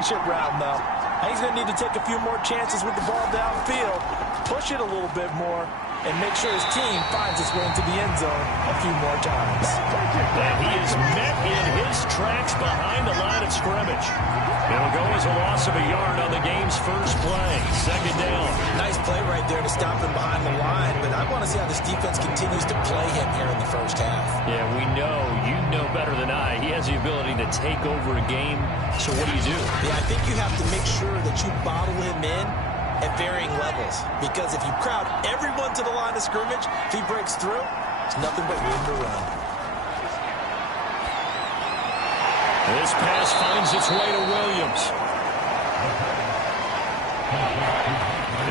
championship round, though. He's going to need to take a few more chances with the ball downfield, push it a little bit more, and make sure his team finds its way into the end zone a few more times. And he is met in his tracks behind the line of scrimmage. It'll go as a loss of a yard on the game's first play. Second down. Nice play right there to stop him behind the line, but I want to see how this defense continues to play him here in the first half. Yeah, we know, you know better than I, he has the ability to take over a game. So what do you do? Yeah, I think you have to make sure that you bottle him in at varying levels, because if you crowd everyone to the line of scrimmage, if he breaks through, it's nothing but room to run. This pass finds its way to Williams.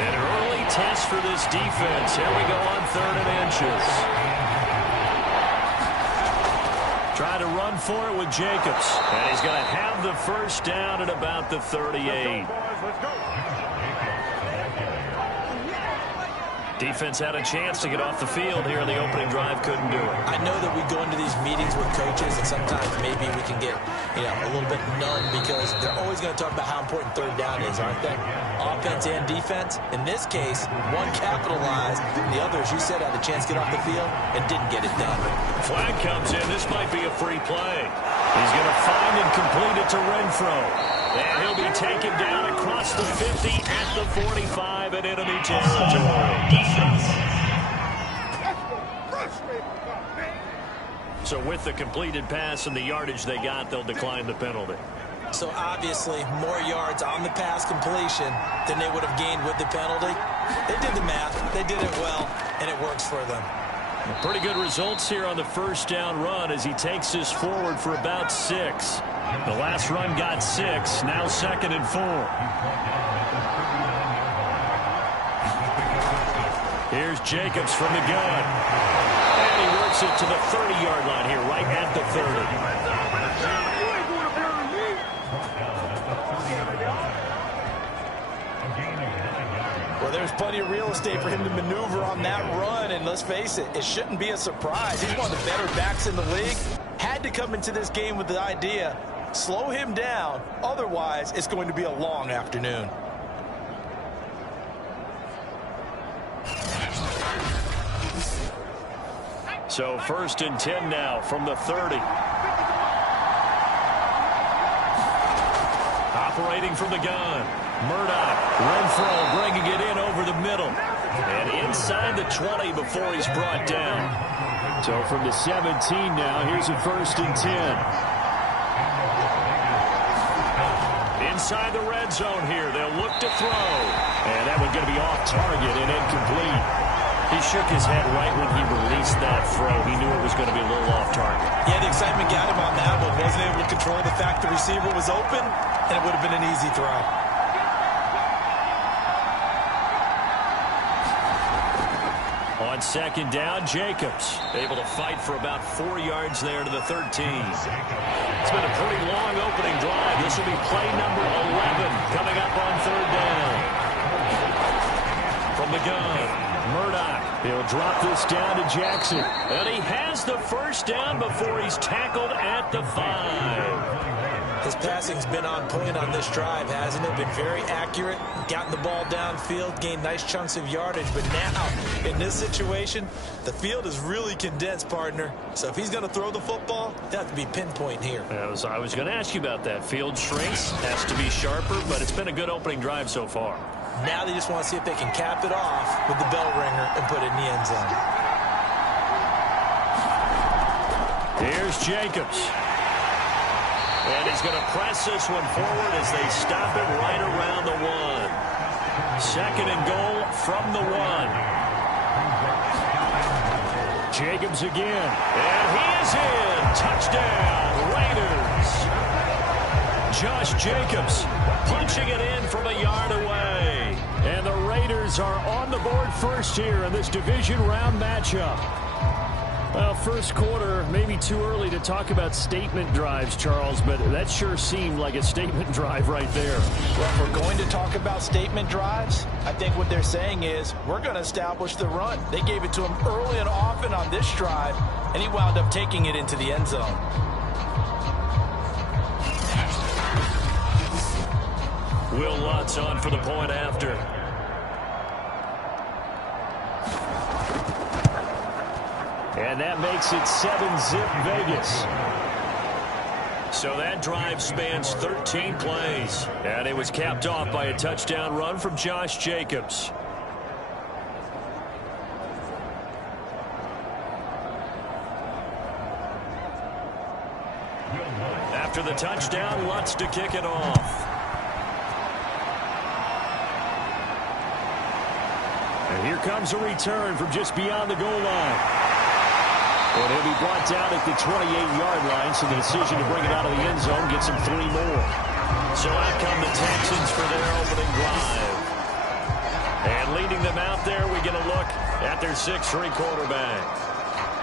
An early test for this defense. Here we go on 3rd and inches. Try to run for it with Jacobs. And he's going to have the first down at about the 38. Defense had a chance to get off the field here in the opening drive, couldn't do it. I know that we go into these meetings with coaches, and sometimes maybe we can get, a little bit numb because they're always going to talk about how important 3rd down is, aren't they? Offense and defense. In this case, one capitalized, the other, as you said, had a chance to get off the field and didn't get it done. Flag comes in. This might be a free play. He's going to find and complete it to Renfro. And he'll be taken down across the 50 at the 45 in enemy territory. So with the completed pass and the yardage they got, they'll decline the penalty. So obviously more yards on the pass completion than they would have gained with the penalty. They did the math. They did it well, and it works for them. Pretty good results here on the first down run as he takes this forward for about 6. The last run got 6, now 2nd and 4. Here's Jacobs from the gun. And he works it to the 30-yard line here, right at the 30. Well, there's plenty of real estate for him to maneuver on that run, and let's face it, it shouldn't be a surprise. He's one of the better backs in the league. Had to come into this game with the idea, slow him down, otherwise it's going to be a long afternoon. So 1st and 10 now from the 30. Operating from the gun. Murdoch, Renfro bringing it in over the middle. And inside the 20 before he's brought down. So from the 17 now, here's a 1st and 10. Inside the red zone here, they'll look to throw. And that one's going to be off target and incomplete. He shook his head right when he released that throw. He knew it was going to be a little off target. Yeah, the excitement got him on that, but wasn't able to control the fact the receiver was open, and it would have been an easy throw. On 2nd down, Jacobs able to fight for about 4 yards there to the 13. It's been a pretty long opening drive. This will be play number 11 coming up on 3rd down. From the gun. Murdoch, he'll drop this down to Jackson. And he has the first down before he's tackled at the 5. His passing's been on point on this drive, hasn't it? Been very accurate, gotten the ball downfield, gained nice chunks of yardage. But now, in this situation, the field is really condensed, partner. So if he's going to throw the football, it has to be pinpoint here. I was going to ask you about that. Field shrinks, has to be sharper, but it's been a good opening drive so far. Now they just want to see if they can cap it off with the bell ringer and put it in the end zone. Here's Jacobs. And he's going to press this one forward as they stop it right around the 1. 2nd and goal from the 1. Jacobs again. And he is in. Touchdown, Raiders. Josh Jacobs punching it in from a yard away. And the Raiders are on the board first here in this division round matchup. Well, first quarter, maybe too early to talk about statement drives, Charles, but that sure seemed like a statement drive right there. Well, if we're going to talk about statement drives, I think what they're saying is we're going to establish the run. They gave it to him early and often on this drive, and he wound up taking it into the end zone. Will Lutz on for the point after. And that makes it 7-zip Vegas. So that drive spans 13 plays. And it was capped off by a touchdown run from Josh Jacobs. After the touchdown, Lutz to kick it off. And here comes a return from just beyond the goal line. And he'll be brought down at the 28-yard line, so the decision to bring it out of the end zone gets him 3 more. So out come the Texans for their opening drive. And leading them out there, we get a look at their 6'3" quarterback.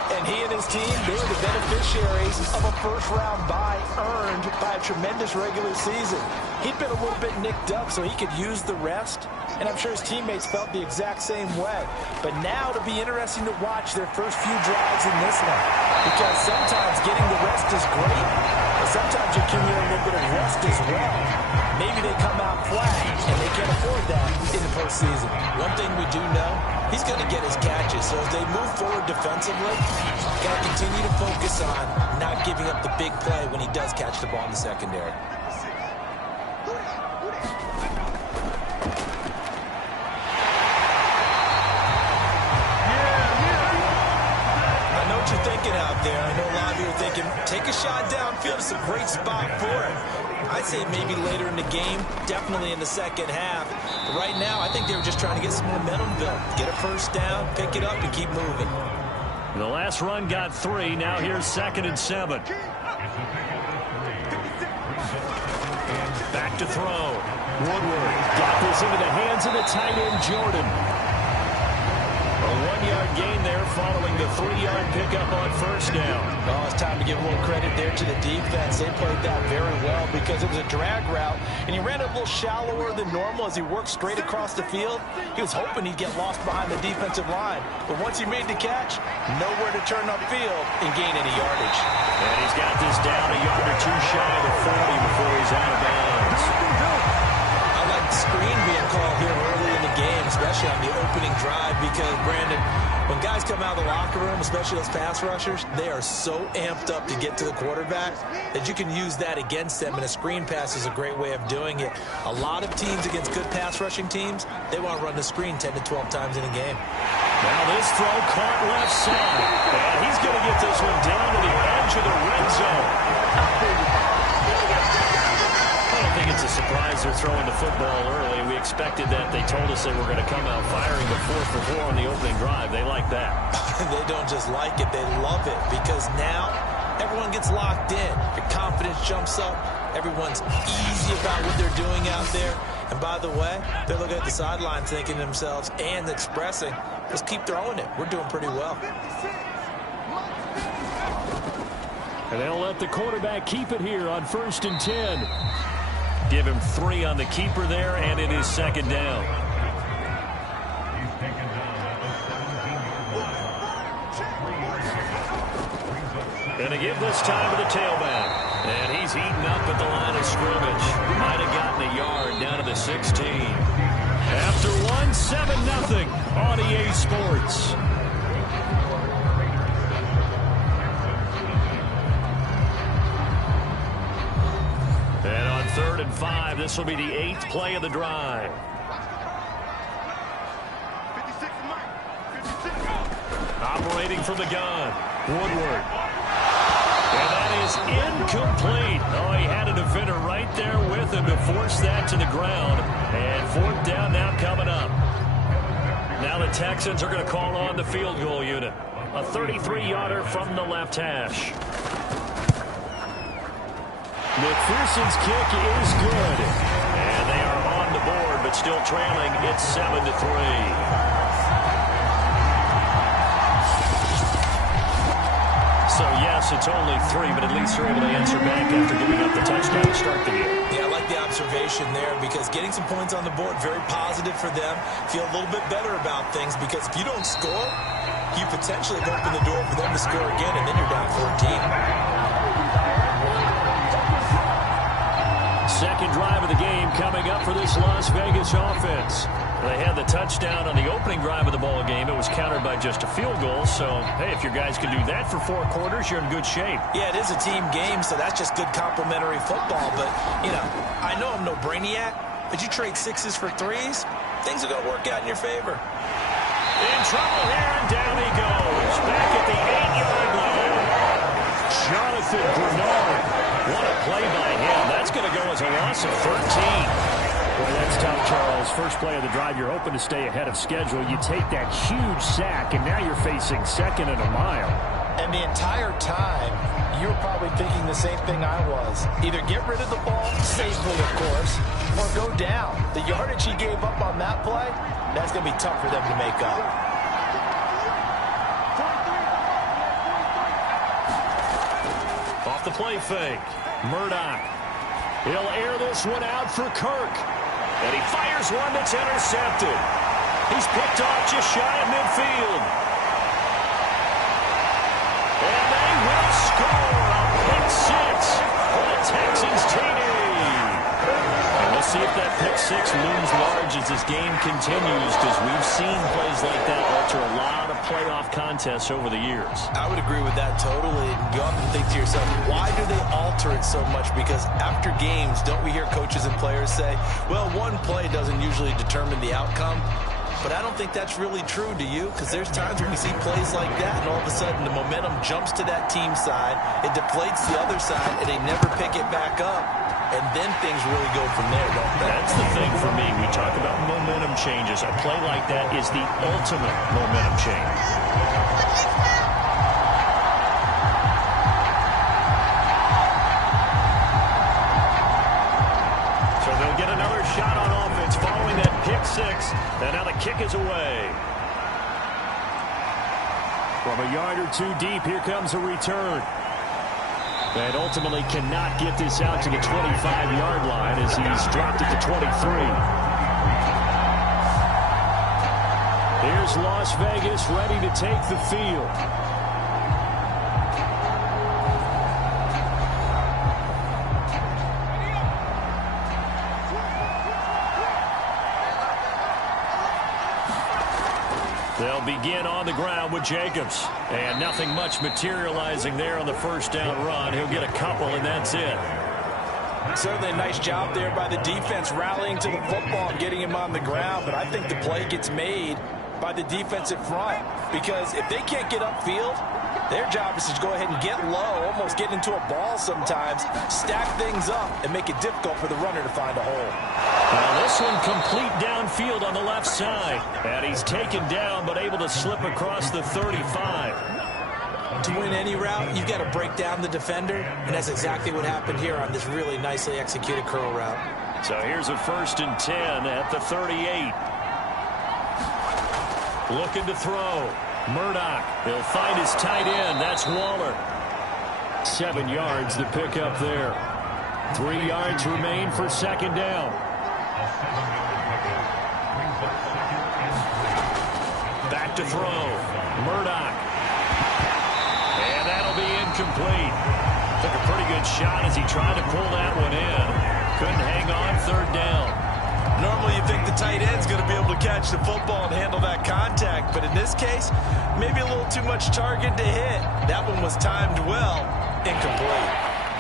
And he and his team, they were the beneficiaries of a first-round bye earned by a tremendous regular season. He'd been a little bit nicked up, so he could use the rest. And I'm sure his teammates felt the exact same way. But now it'll be interesting to watch their first few drives in this one. Because sometimes getting the rest is great, but sometimes you accumulate a little bit of rest as well. Maybe they come out flat, and they can't afford that in the postseason. One thing we do know, he's going to get his catches. So as they move forward defensively, got to continue to focus on not giving up the big play when he does catch the ball in the secondary. Out there, I know a lot of you are thinking, take a shot downfield. It's a great spot for it. I'd say maybe later in the game, definitely in the second half. But right now, I think they were just trying to get some momentum built. Get a first down, pick it up, and keep moving. The last run got 3. Now here's 2nd and 7. Back to throw. Woodward got this into the hands of the tight end, Jordan. A 1-yard gain there following the 3-yard pickup on first down. Oh, it's time to give a little credit there to the defense. They played that very well because it was a drag route, and he ran it a little shallower than normal as he worked straight across the field. He was hoping he'd get lost behind the defensive line, but once he made the catch, nowhere to turn upfield and gain any yardage. And he's got this down a yard or two shy of the 40 before he's out of bounds. I like the screen being called here early in the game, especially on the opening drive, because, Brandon, when guys come out of the locker room, especially those pass rushers, they are so amped up to get to the quarterback that you can use that against them, and a screen pass is a great way of doing it. A lot of teams against good pass rushing teams, they want to run the screen 10 to 12 times in a game. Now this throw caught left side, and he's going to get this one down to the edge of the red zone. I don't think it's a surprise they're throwing the football early. We expected that. They told us they were going to come out firing the 4th for 4 on the opening drive. They like that. They don't just like it, they love it, because now everyone gets locked in. Your confidence jumps up. Everyone's easy about what they're doing out there. And by the way, they're looking at the sideline thinking to themselves and expressing, let's keep throwing it. We're doing pretty well. And they'll let the quarterback keep it here on 1st and 10. Give him 3 on the keeper there, and it is 2nd down. Going to give this time to the tailback. And he's eaten up at the line of scrimmage. Might have gotten a yard down to the 16. After 1, 7-0 on EA Sports. And on 3rd and 5, this will be the 8th play of the drive. Operating from the gun, Woodward. And that is incomplete. Oh, he had a defender right there with him to force that to the ground. And 4th down now coming up. Now the Texans are going to call on the field goal unit. A 33-yarder from the left hash. McPherson's kick is good. And they are on the board, but still trailing. It's 7-3. So, yes, it's only 3, but at least they're able to answer back after giving up the touchdown to start the game. Yeah, I like the observation there, because getting some points on the board, very positive for them. Feel a little bit better about things, because if you don't score, you potentially have opened the door for them to score again, and then you're down 14. Second drive of the game coming up for this Las Vegas offense. They had the touchdown on the opening drive of the ball game. It was countered by just a field goal. So, hey, if your guys can do that for 4 quarters, you're in good shape. Yeah, it is a team game, so that's just good complementary football. But, you know, I know I'm no brainiac, but you trade 6s for 3s, things are going to work out in your favor. In trouble here, and down he goes. Back at the 8-yard line. Jonathan Bernard. What a play by him. That's going to go as a loss of 13. Boy, that's tough, Charles. First play of the drive, you're hoping to stay ahead of schedule. You take that huge sack, and now you're facing 2nd and a mile. And the entire time, you were probably thinking the same thing I was. Either get rid of the ball, safely, of course, or go down. The yardage he gave up on that play, that's going to be tough for them to make up. Off the play fake. Murdoch. He'll air this one out for Kirk. And he fires one that's intercepted. He's picked off just shy of midfield. And they will score a pick 6 for the Texans TD. And we'll see if that pick 6 looms large as this game continues, because we've seen plays like that alter a lot of playoff contests over the years. I would agree with that totally. You often think to yourself, why do they alter it so much? Because after games, don't we hear coaches and players say, well, one play doesn't usually determine the outcome? But I don't think that's really true, do you? Because there's times when we see plays like that, and all of a sudden the momentum jumps to that team side, it deflates the other side, and they never pick it back up. And then things really go from there, don't they? That's the thing for me. We talk about momentum changes. A play like that is the ultimate momentum change. So they'll get another shot on offense following that pick 6. And now the kick is away. From a yard or 2 deep, here comes a return. And ultimately cannot get this out to the 25-yard line as he's dropped at the 23. Here's Las Vegas ready to take the field. They'll begin on the ground with Jacobs. And nothing much materializing there on the first down run. He'll get a couple, and that's it. Certainly a nice job there by the defense rallying to the football and getting him on the ground. But I think the play gets made by the defensive front. Because if they can't get upfield, their job is to go ahead and get low, almost get into a ball sometimes, stack things up, and make it difficult for the runner to find a hole. Now this one complete downfield on the left side. And he's taken down but able to slip across the 35. To win any route, you've got to break down the defender, and that's exactly what happened here on this really nicely executed curl route. So here's a 1st and 10 at the 38. Looking to throw. Murdoch. He'll find his tight end. That's Waller. 7 yards to pick up there. 3 yards remain for 2nd down. Back to throw. Murdoch. And that'll be incomplete. Took a pretty good shot as he tried to pull that one in. Couldn't hang on. 3rd down. Normally you think the tight end's going to be able to catch the football and handle that contact, but in this case, maybe a little too much target to hit. That one was timed well. Incomplete.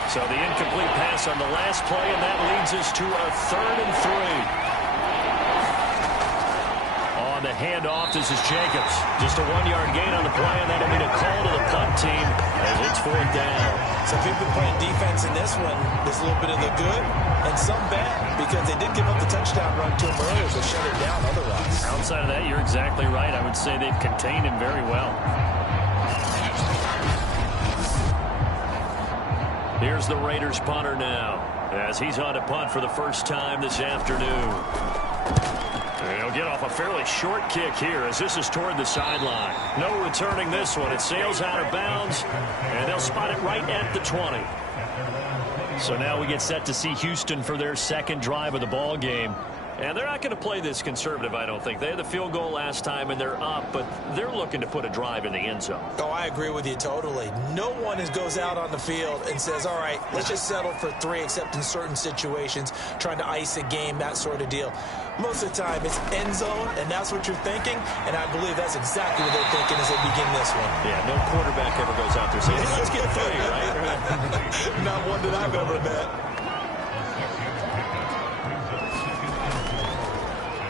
So the incomplete pass on the last play, and that leads us to a 3rd and 3. On the handoff, this is Jacobs. Just a 1-yard gain on the play, and that'll be a call to the punt team as it's 4th down. So if you've been playing defense in this one, there's a little bit of the good and some bad, because they did give up the touchdown run to him earlier, so shut it down otherwise. Outside of that, you're exactly right. I would say they've contained him very well. Here's the Raiders punter now, as he's on to punt for the first time this afternoon. And he'll get off a fairly short kick here as this is toward the sideline. No returning this one. It sails out of bounds, and they'll spot it right at the 20. So now we get set to see Houston for their 2nd drive of the ball game. And they're not going to play this conservative, I don't think. They had the field goal last time, and they're up, but they're looking to put a drive in the end zone. Oh, I agree with you totally. No one goes out on the field and says, all right, let's just settle for 3, except in certain situations, trying to ice a game, that sort of deal. Most of the time, it's end zone, and that's what you're thinking, and I believe that's exactly what they're thinking as they begin this one. Yeah, no quarterback ever goes out there saying, hey, let's get 3, right? Not one that I've ever met.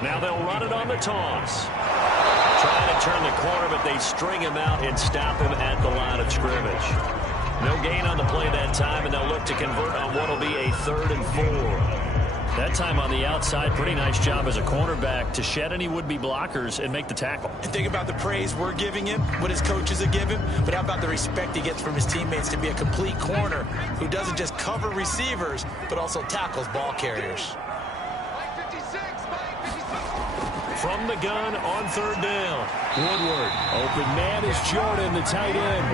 Now they'll run it on the toss. Trying to turn the corner, but they string him out and stop him at the line of scrimmage. No gain on the play that time, and they'll look to convert on what will be a 3rd and 4. That time on the outside, pretty nice job as a cornerback to shed any would-be blockers and make the tackle. And think about the praise we're giving him, what his coaches have given, but how about the respect he gets from his teammates to be a complete corner who doesn't just cover receivers, but also tackles ball carriers. From the gun on 3rd down. Woodward. Open man is Jordan, the tight end.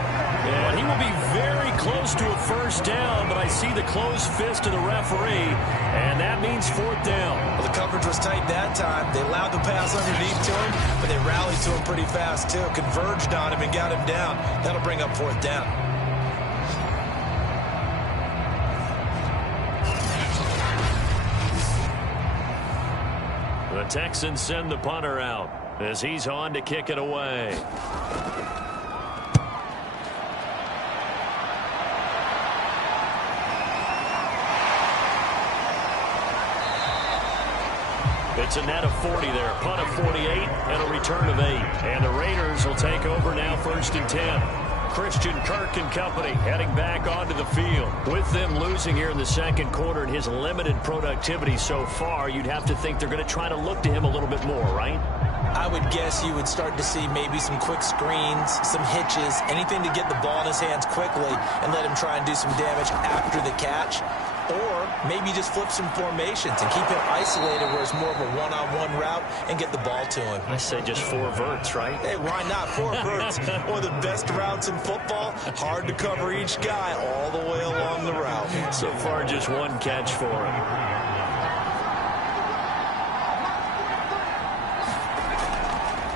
And he will be very close to a 1st down, but I see the closed fist of the referee, and that means 4th down. Well, the coverage was tight that time. They allowed the pass underneath to him, but they rallied to him pretty fast, too. Converged on him and got him down. That'll bring up 4th down. The Texans send the punter out as he's on to kick it away. It's a net of 40 there. Punt of 48 and a return of 8. And the Raiders will take over now 1st and 10. Christian Kirk and company heading back onto the field. With them losing here in the 2nd quarter and his limited productivity so far, you'd have to think they're going to try to look to him a little bit more, right? I would guess you would start to see maybe some quick screens, some hitches, anything to get the ball in his hands quickly and let him try and do some damage after the catch. Or maybe just flip some formations and keep him isolated where it's more of a one-on-one route and get the ball to him. I say just 4 verts, right? Hey, why not? 4 verts. One of the best routes in football. Hard to cover each guy all the way along the route. So far, just 1 catch for him.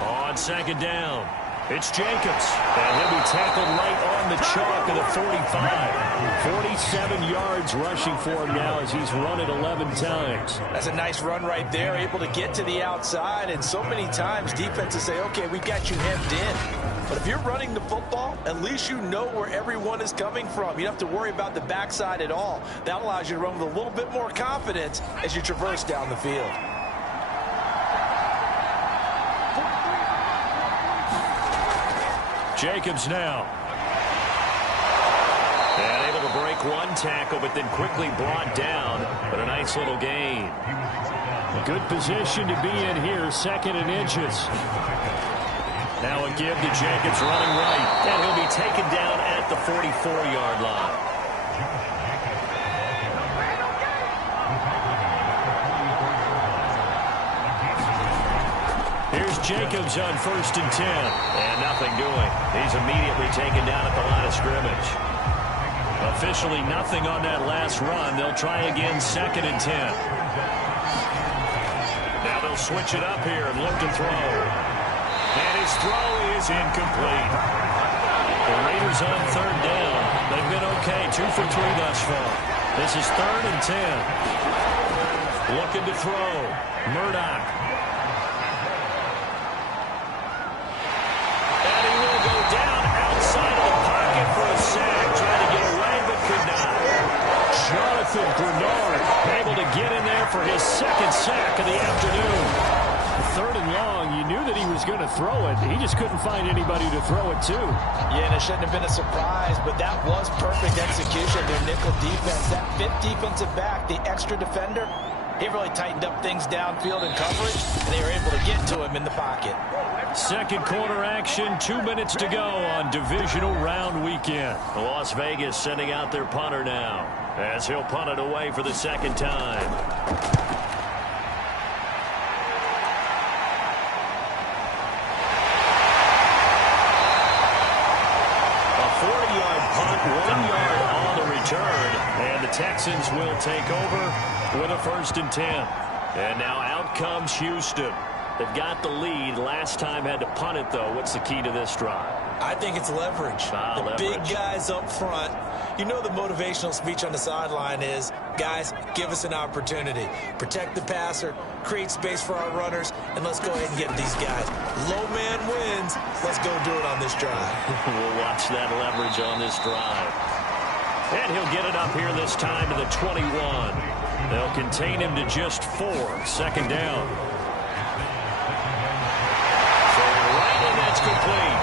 On 2nd down, it's Jacobs. And he'll be tackled right on the chalk of the 45. 47 yards rushing for him now as he's run it 11 times. That's a nice run right there, able to get to the outside. And so many times defenses say, okay, we've got you hemmed in. But if you're running the football, at least you know where everyone is coming from. You don't have to worry about the backside at all. That allows you to run with a little bit more confidence as you traverse down the field. Jacobs now. And able to break 1 tackle, but then quickly brought down. But a nice little gain. Good position to be in here, 2nd and inches. Now a give to Jacobs running right. And he'll be taken down at the 44-yard line. Here's Jacobs on 1st and 10. And nothing doing. He's immediately taken down at the line of scrimmage. Officially nothing on that last run. They'll try again 2nd and 10. Now they'll switch it up here and look to throw. And his throw is incomplete. The Raiders on 3rd down. They've been okay. 2 for 3 thus far. This is 3rd and 10. Looking to throw. Murdoch. And he will go down outside of the pocket for a sack. Trying to get away, but could not. Jonathan Bernard able to get in there for his 2nd sack of the afternoon. 3rd and long, you knew that he was going to throw it. He just couldn't find anybody to throw it to. Yeah, and it shouldn't have been a surprise, but that was perfect execution. Their nickel defense, that 5th defensive back, the extra defender, he really tightened up things downfield in coverage, and they were able to get to him in the pocket. 2nd quarter action, 2 minutes to go on divisional round weekend. Las Vegas sending out their punter now as he'll punt it away for the 2nd time. Texans will take over with a 1st and 10. And now out comes Houston. They've got the lead. Last time had to punt it, though. What's the key to this drive? I think it's leverage. The big guys up front. You know the motivational speech on the sideline is, guys, give us an opportunity. Protect the passer, create space for our runners, and let's go ahead and get these guys. Low man wins. Let's go do it on this drive. We'll watch that leverage on this drive. And he'll get it up here this time to the 21. They'll contain him to just 4. Second down. That's complete.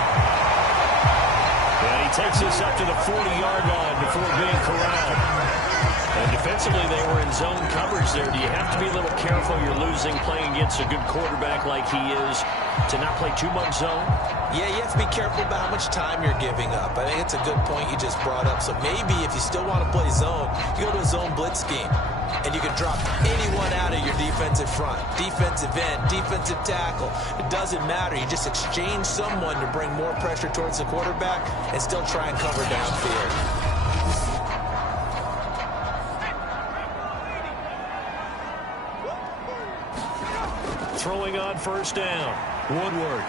And he takes this up to the 40-yard line before being corralled. And defensively, they were in zone coverage there. Do you have to be a little careful? You're losing playing against a good quarterback like he is to not play too much zone? Yeah, you have to be careful about how much time you're giving up. I think it's a good point you just brought up. So maybe if you still want to play zone, you go to a zone blitz scheme. And you can drop anyone out of your defensive front. Defensive end, defensive tackle. It doesn't matter. You just exchange someone to bring more pressure towards the quarterback and still try and cover downfield. Throwing on first down. Woodward.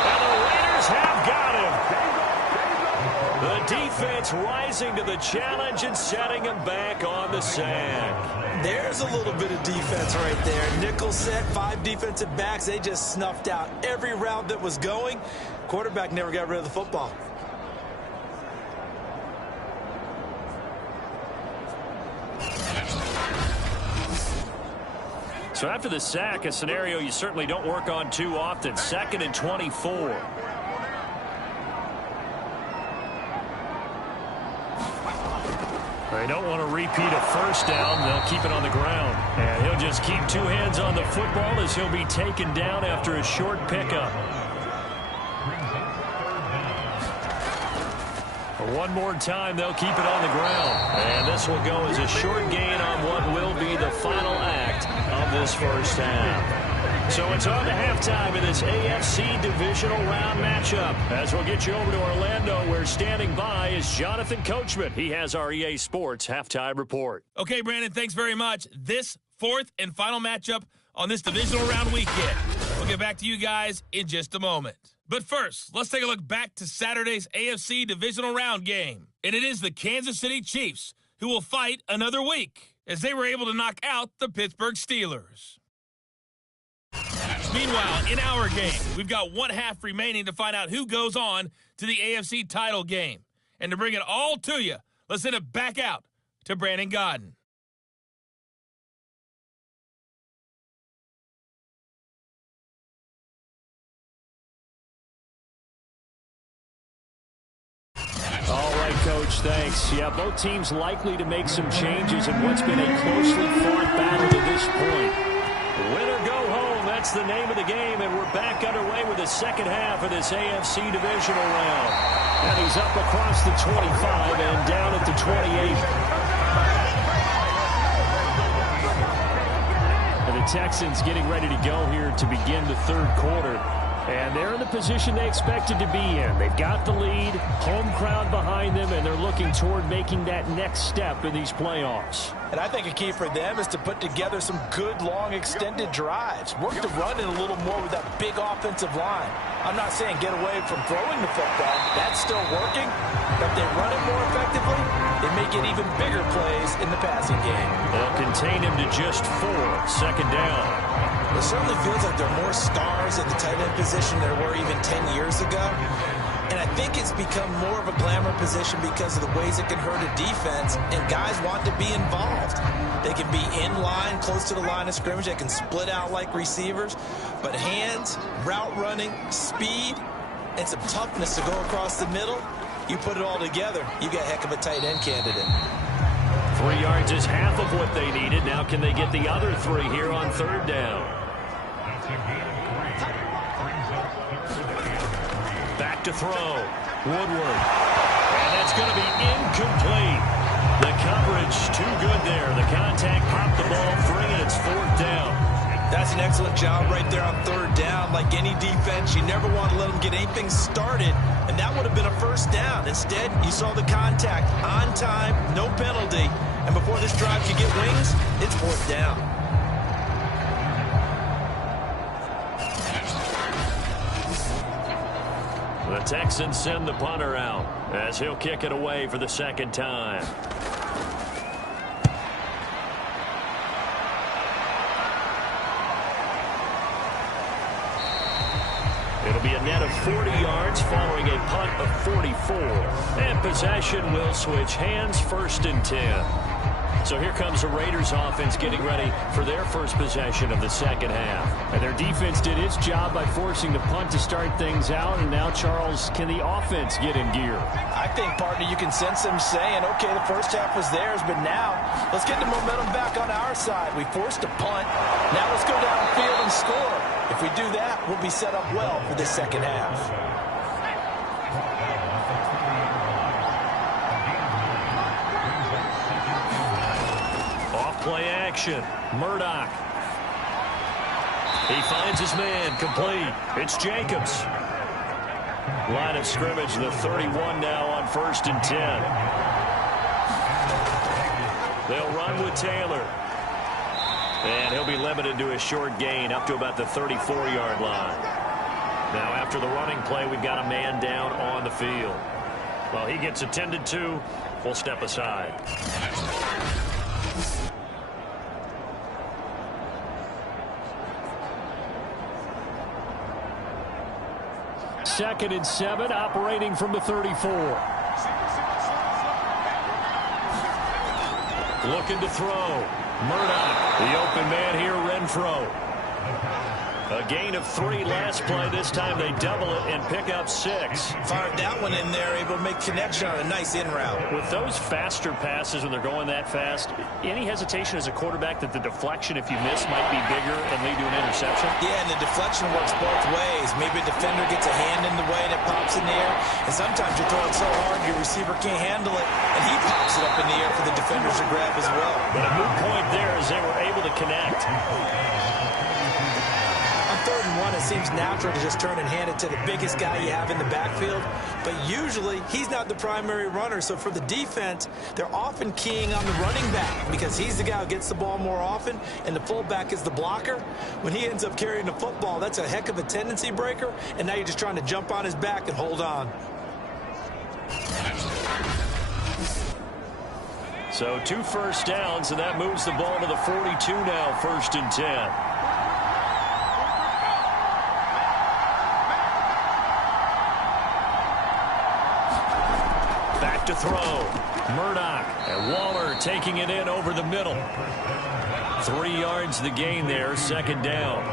And the Raiders have got him. The defense rising to the challenge and setting him back on the sack. There's a little bit of defense right there. Nickel set, 5 defensive backs. They just snuffed out every route that was going. Quarterback never got rid of the football. So after the sack, a scenario you certainly don't work on too often. 2nd and 24. They don't want to repeat a first down. They'll keep it on the ground. And he'll just keep 2 hands on the football as he'll be taken down after a short pickup. One more time, they'll keep it on the ground. And this will go as a short gain on what will be the final act of this first half. So it's on to halftime in this AFC divisional round matchup. As we'll get you over to Orlando, where standing by is Jonathan Coachman. He has our EA Sports halftime report. Okay, Brandon, thanks very much. This 4th and final matchup on this divisional round weekend. We'll get back to you guys in just a moment. But first, let's take a look back to Saturday's AFC divisional round game. And it is the Kansas City Chiefs who will fight another week as they were able to knock out the Pittsburgh Steelers. Meanwhile, in our game, we've got 1 half remaining to find out who goes on to the AFC title game. And to bring it all to you, let's send it back out to Brandon Godden. All right, Coach, thanks. Yeah, both teams likely to make some changes in what's been a closely fought battle to this point. Win or go home, that's the name of the game, and we're back underway with the second half of this AFC divisional round. And he's up across the 25 and down at the 28. And the Texans getting ready to go here to begin the third quarter. And they're in the position they expected to be in. They've got the lead, home crowd behind them, and they're looking toward making that next step in these playoffs. And I think a key for them is to put together some good, long, extended drives. Work the run in a little more with that big offensive line. I'm not saying get away from throwing the football. That's still working. But if they run it more effectively, they may get even bigger plays in the passing game. They'll contain him to just 4. Second down. It certainly feels like there are more stars at the tight end position than there were even 10 years ago. And I think it's become more of a glamour position because of the ways it can hurt a defense, and guys want to be involved. They can be in line, close to the line of scrimmage. They can split out like receivers. But hands, route running, speed, and some toughness to go across the middle, you put it all together, you got a heck of a tight end candidate. 3 yards is half of what they needed. Now can they get the other 3 here on third down? Back to throw. Woodward. And that's going to be incomplete. The coverage too good there. The contact popped the ball free, and it's 4th down. That's an excellent job right there on third down. Like any defense, you never want to let them get anything started, and that would have been a first down. Instead, you saw the contact on time, no penalty, And before this drive can get wings, it's fourth down. The Texans send the punter out as he'll kick it away for the second time. It'll be a net of 40 yards following a punt of 44. And possession will switch hands, 1st and 10. So here comes the Raiders offense getting ready for their first possession of the second half. And their defense did its job by forcing the punt to start things out. And now, Charles, can the offense get in gear? I think, partner, you can sense them saying, okay, the first half was theirs, but now let's get the momentum back on our side. We forced a punt. Now let's go downfield and score. If we do that, we'll be set up well for the second half. Play action. Murdoch. He finds his man. Complete. It's Jacobs. Line of scrimmage, the 31 now on 1st and 10. They'll run with Taylor. And he'll be limited to a short gain up to about the 34-yard line. Now after the running play, we've got a man down on the field. Well, he gets attended to. We'll step aside. 2nd and 7, operating from the 34. Looking to throw. Murdoch, the open man here, Renfro. A gain of 3 last play. This time they double it and pick up 6. Fired that one in there, able to make connection on a nice in route. With those faster passes when they're going that fast, any hesitation as a quarterback that the deflection, if you miss, might be bigger and lead to an interception? Yeah, and the deflection works both ways. Maybe a defender gets a hand in the way and it pops in the air. And sometimes you throw it so hard your receiver can't handle it, and he pops it up in the air for the defenders to grab as well. But a moot point there is they were able to connect. 3rd and 1, it seems natural to just turn and hand it to the biggest guy you have in the backfield. But usually, he's not the primary runner. So for the defense, they're often keying on the running back because he's the guy who gets the ball more often, and the fullback is the blocker. When he ends up carrying the football, that's a heck of a tendency breaker, and now you're just trying to jump on his back and hold on. So 2 first downs, and that moves the ball to the 42 now, 1st and 10. To throw. Murdoch and Waller taking it in over the middle. 3 yards the gain there, 2nd down.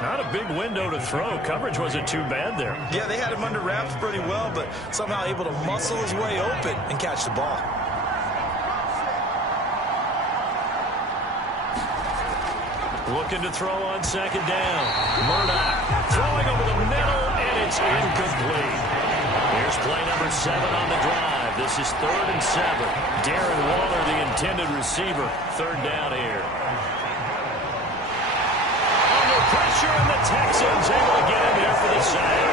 Not a big window to throw. Coverage wasn't too bad there. Yeah, they had him under wraps pretty well, but somehow able to muscle his way open and catch the ball. Looking to throw on 2nd down. Murdoch throwing over the middle, and it's incomplete. Here's play number 7 on the drive. This is 3rd and 7. Darren Waller, the intended receiver. 3rd down here. Under pressure, and the Texans able to get in there for the sack.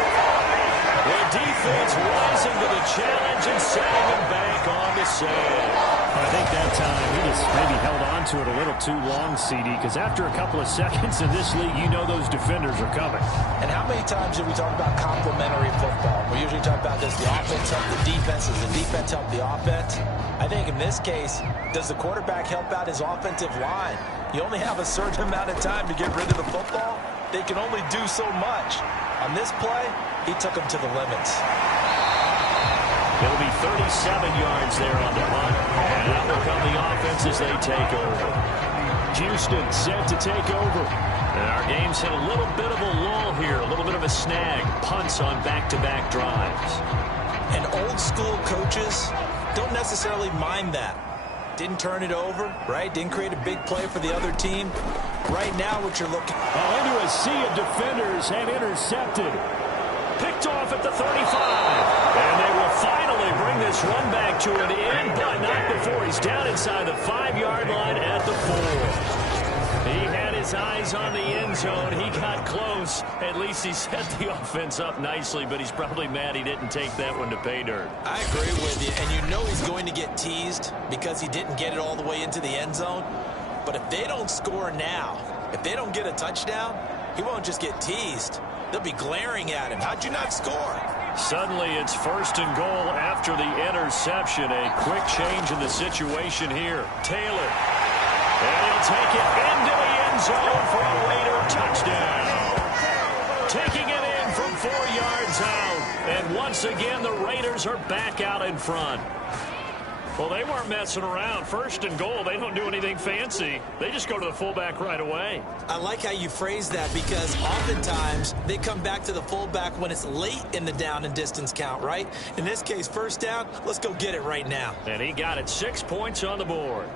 The defense rising to the challenge and setting them back on the save. I think that time he just maybe held on to it a little too long, CD, because after a couple of seconds in this league, you know those defenders are coming. And how many times do we talk about complementary football? We usually talk about does the offense help the defense, does the defense help the offense? I think in this case, does the quarterback help out his offensive line? You only have a certain amount of time to get rid of the football. They can only do so much. On this play, he took them to the limits. It'll be 37 yards there on the punt. And out will come the offense as they take over. Houston set to take over. And our game's hit a little bit of a lull here, a little bit of a snag. Punts on back-to-back drives. And old school coaches don't necessarily mind that. Didn't turn it over, right? Didn't create a big play for the other team. Right now, what you're looking... into a sea of defenders and intercepted. Picked off at the 35. And they will finally bring this run back to an end, but not before he's down inside the 5-yard line at the 4. He had his eyes on the end end zone. He got close. At least he set the offense up nicely, but he's probably mad he didn't take that one to pay dirt. I agree with you, and you know he's going to get teased because he didn't get it all the way into the end zone. But if they don't score now, if they don't get a touchdown, he won't just get teased. They'll be glaring at him. How'd you not score? Suddenly it's 1st and goal after the interception. A quick change in the situation here. Taylor. And he'll take it into the end zone for a Raider touchdown. Taking it in from 4 yards out. And once again, the Raiders are back out in front. Well, they weren't messing around. 1st and goal, they don't do anything fancy. They just go to the fullback right away. I like how you phrase that because oftentimes they come back to the fullback when it's late in the down and distance count, right? In this case, 1st down, let's go get it right now. And he got it. 6 points on the board.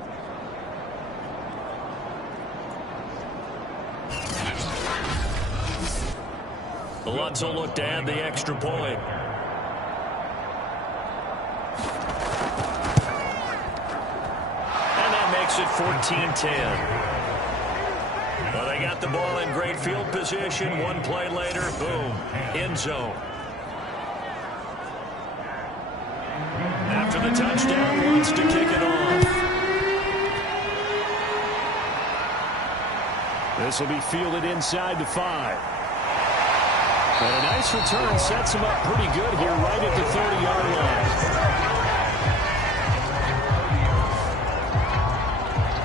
Lutz will look to add the extra point. Makes it 14-10. Well, they got the ball in great field position. One play later, boom, end zone. After the touchdown, wants to kick it off. This will be fielded inside the 5. And a nice return sets him up pretty good here right at the 30-yard line.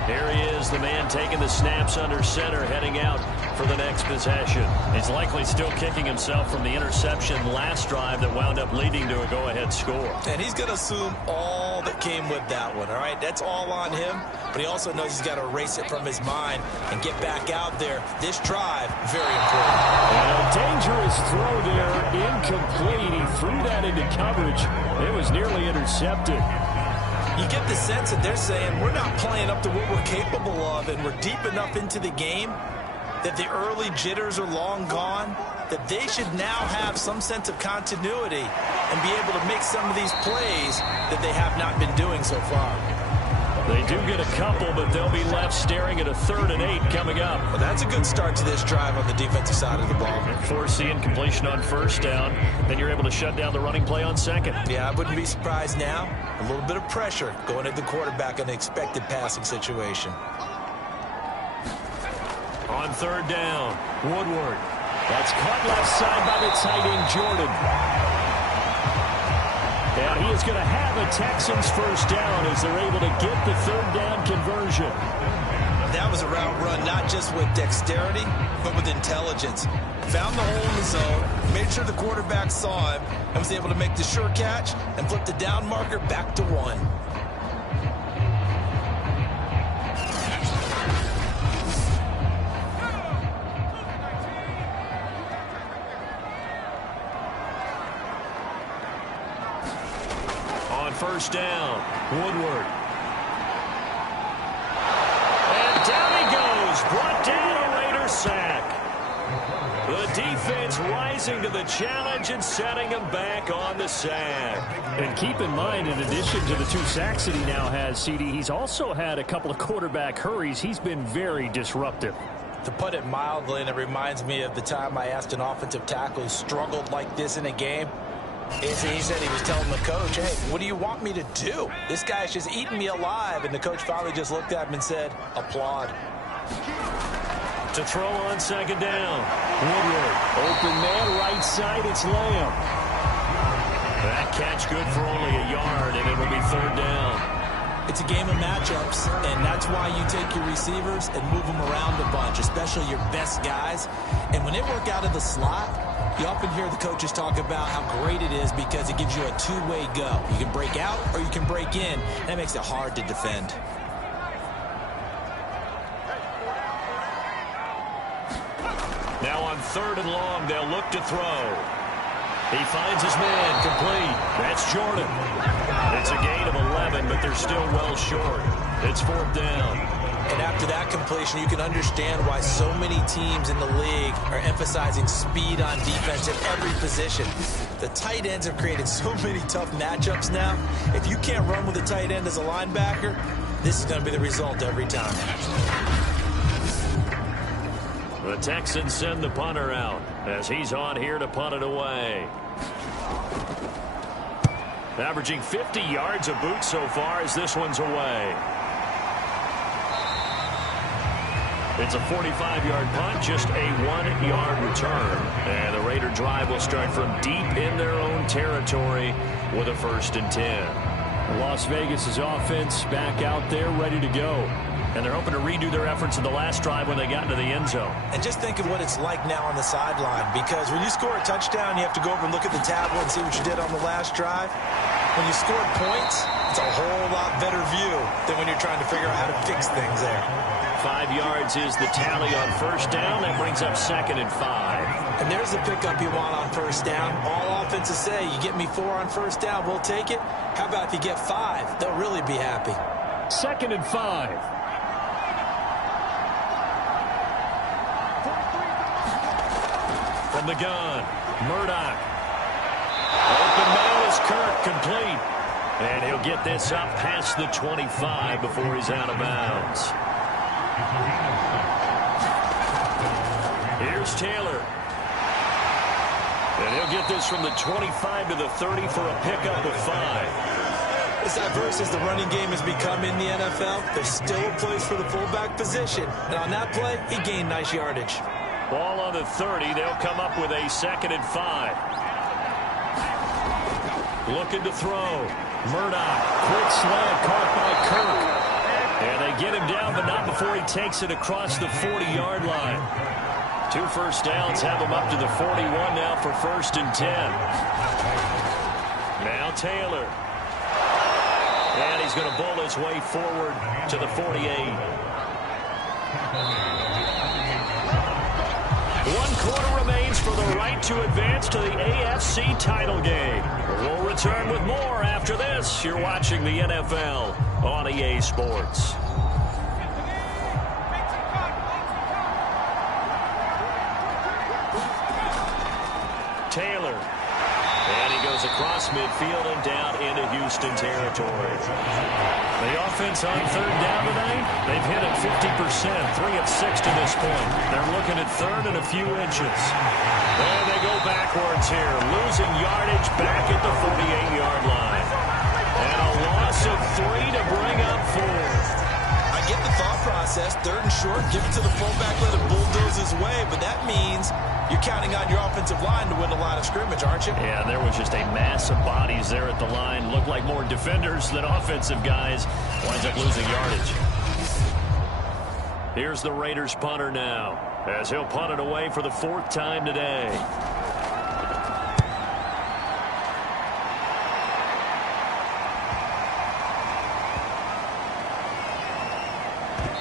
Here he is, the man taking the snaps under center, heading out for the next possession. He's likely still kicking himself from the interception last drive that wound up leading to a go-ahead score. And he's going to assume all that came with that one, all right? That's all on him, but he also knows he's got to erase it from his mind and get back out there. This drive, very important. And a dangerous throw there, incomplete. He threw that into coverage. It was nearly intercepted. You get the sense that they're saying we're not playing up to what we're capable of, and we're deep enough into the game that the early jitters are long gone, that they should now have some sense of continuity and be able to make some of these plays that they have not been doing so far. They do get a couple, but they'll be left staring at a 3rd and 8 coming up. Well, that's a good start to this drive on the defensive side of the ball. Forcing completion on 1st down, then you're able to shut down the running play on 2nd. Yeah, I wouldn't be surprised now. A little bit of pressure going at the quarterback in an expected passing situation. On 3rd down, Woodward. That's caught left side by the tight end, Jordan. And he is going to have a Texans 1st down as they're able to get the 3rd down conversion. That was a route run not just with dexterity, but with intelligence. Found the hole in the zone, made sure the quarterback saw him, and was able to make the sure catch and flip the down marker back to 1. On 1st down, Woodward. And down he goes, brought down a Raider sack. The defense rising to the challenge and setting him back on the sack. And keep in mind, in addition to the 2 sacks that he now has, CD, he's also had a couple of quarterback hurries. He's been very disruptive. To put it mildly, and it reminds me of the time I asked an offensive tackle who struggled like this in a game. He said he was telling the coach, hey, what do you want me to do? This guy's just eating me alive. And the coach finally just looked at him and said, applaud. To throw on 2nd down, Woodward, open man, right side, it's Lamb. That catch good for only a yard, and it'll be 3rd down. It's a game of matchups, and that's why you take your receivers and move them around a bunch, especially your best guys. And when they work out of the slot, you often hear the coaches talk about how great it is because it gives you a two-way go. You can break out or you can break in. That makes it hard to defend. Now on 3rd and long, they'll look to throw. He finds his man, complete. That's Jordan. It's a gain of 11, but they're still well short. It's 4th down. And after that completion, you can understand why so many teams in the league are emphasizing speed on defense at every position. The tight ends have created so many tough matchups now. If you can't run with a tight end as a linebacker, this is going to be the result every time. The Texans send the punter out as he's on here to punt it away. Averaging 50 yards a boot so far as this one's away. It's a 45-yard punt, just a 1-yard return. And the Raider drive will start from deep in their own territory with a 1st and 10. Las Vegas' offense back out there ready to go. And they're hoping to redo their efforts in the last drive when they got into the end zone. And just think of what it's like now on the sideline, because when you score a touchdown, you have to go over and look at the tablet and see what you did on the last drive. When you scored points, it's a whole lot better view than when you're trying to figure out how to fix things there. 5 yards is the tally on 1st down. That brings up 2nd and 5. And there's the pickup you want on 1st down. All offenses say, you get me 4 on 1st down, we'll take it. How about if you get 5? They'll really be happy. 2nd and 5. From the gun, Murdoch. Open man is Kirk, complete. And he'll get this up past the 25 before he's out of bounds. Here's Taylor. And he'll get this from the 25 to the 30 for a pickup of 5. As diverse as the running game has become in the NFL, there's still a place for the fullback position. And on that play, he gained nice yardage. Ball on the 30. They'll come up with a 2nd and 5. Looking to throw. Murdoch. Quick slant caught by Kirk. And they get him down, but not before he takes it across the 40-yard line. 2 first downs have him up to the 41 now for 1st and 10. Now Taylor. And he's going to bowl his way forward to the 48. 1 quarter remains for the right to advance to the AFC title game. We'll return with more after this. You're watching the NFL on EA Sports. Taylor. And he goes across midfield and down into Houston territory. The offense on 3rd down tonight, they've hit it 50%, 3 of 6 to this point. They're looking at 3rd and a few inches. And they go backwards here, losing yardage back at the 48-yard line. And a loss of 3 to bring up 4. I get the thought process. 3rd and short, give it to the fullback, let it bulldoze his way. But that means you're counting on your offensive line to win the line of scrimmage, aren't you? Yeah, there was just a mass of bodies there at the line. Looked like more defenders than offensive guys. Winds up losing yardage. Here's the Raiders punter now, as he'll punt it away for the 4th time today.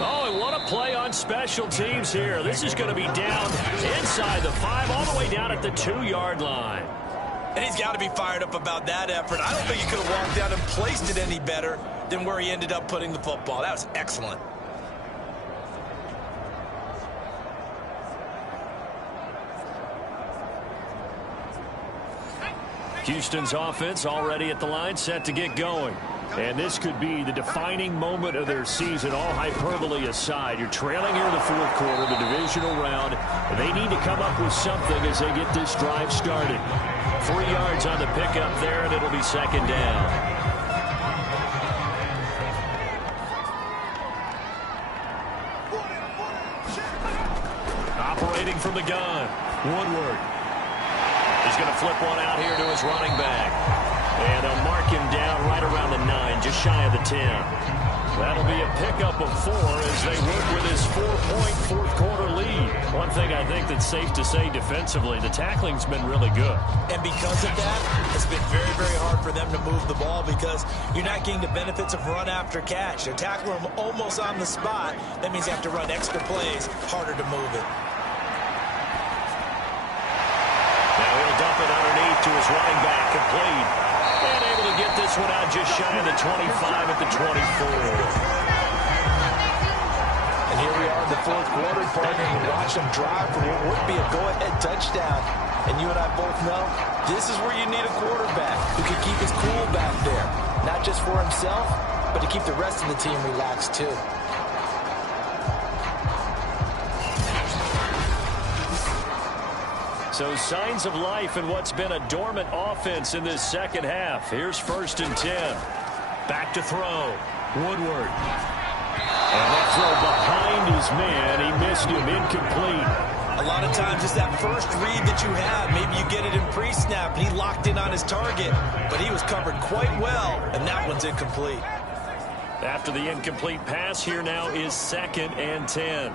Oh, and what a play on special teams here. This is going to be down inside the 5, all the way down at the 2-yard line. And he's got to be fired up about that effort. I don't think he could have walked down and placed it any better than where he ended up putting the football. That was excellent. Houston's offense already at the line, set to get going. And this could be the defining moment of their season, all hyperbole aside. You're trailing here in the 4th quarter, the divisional round. They need to come up with something as they get this drive started. 3 yards on the pickup there, and it'll be 2nd down. Operating from the gun, Woodward. He's going to flip one out here to his running back. And they'll mark him down right around the 9, just shy of the 10. That'll be a pickup of 4 as they work with his 4-point 4th quarter lead. One thing I think that's safe to say defensively, the tackling's been really good. And because of that, it's been very, very hard for them to move the ball because you're not getting the benefits of run after catch. They're tackling him almost on the spot. That means you have to run extra plays, harder to move it. Now he'll dump it underneath to his running back, complete. And able to get this one out just shy of the 25 at the 24. And here we are in the 4th quarter, partner, and watch them drive for what would be a go-ahead touchdown. And you and I both know this is where you need a quarterback who can keep his cool back there. Not just for himself, but to keep the rest of the team relaxed too. So signs of life in what's been a dormant offense in this second half. Here's 1st and 10. Back to throw. Woodward. And that throw behind his man. He missed him. Incomplete. A lot of times it's that first read that you have. Maybe you get it in pre-snap. He locked in on his target, but he was covered quite well, and that one's incomplete. After the incomplete pass, here now is 2nd and 10.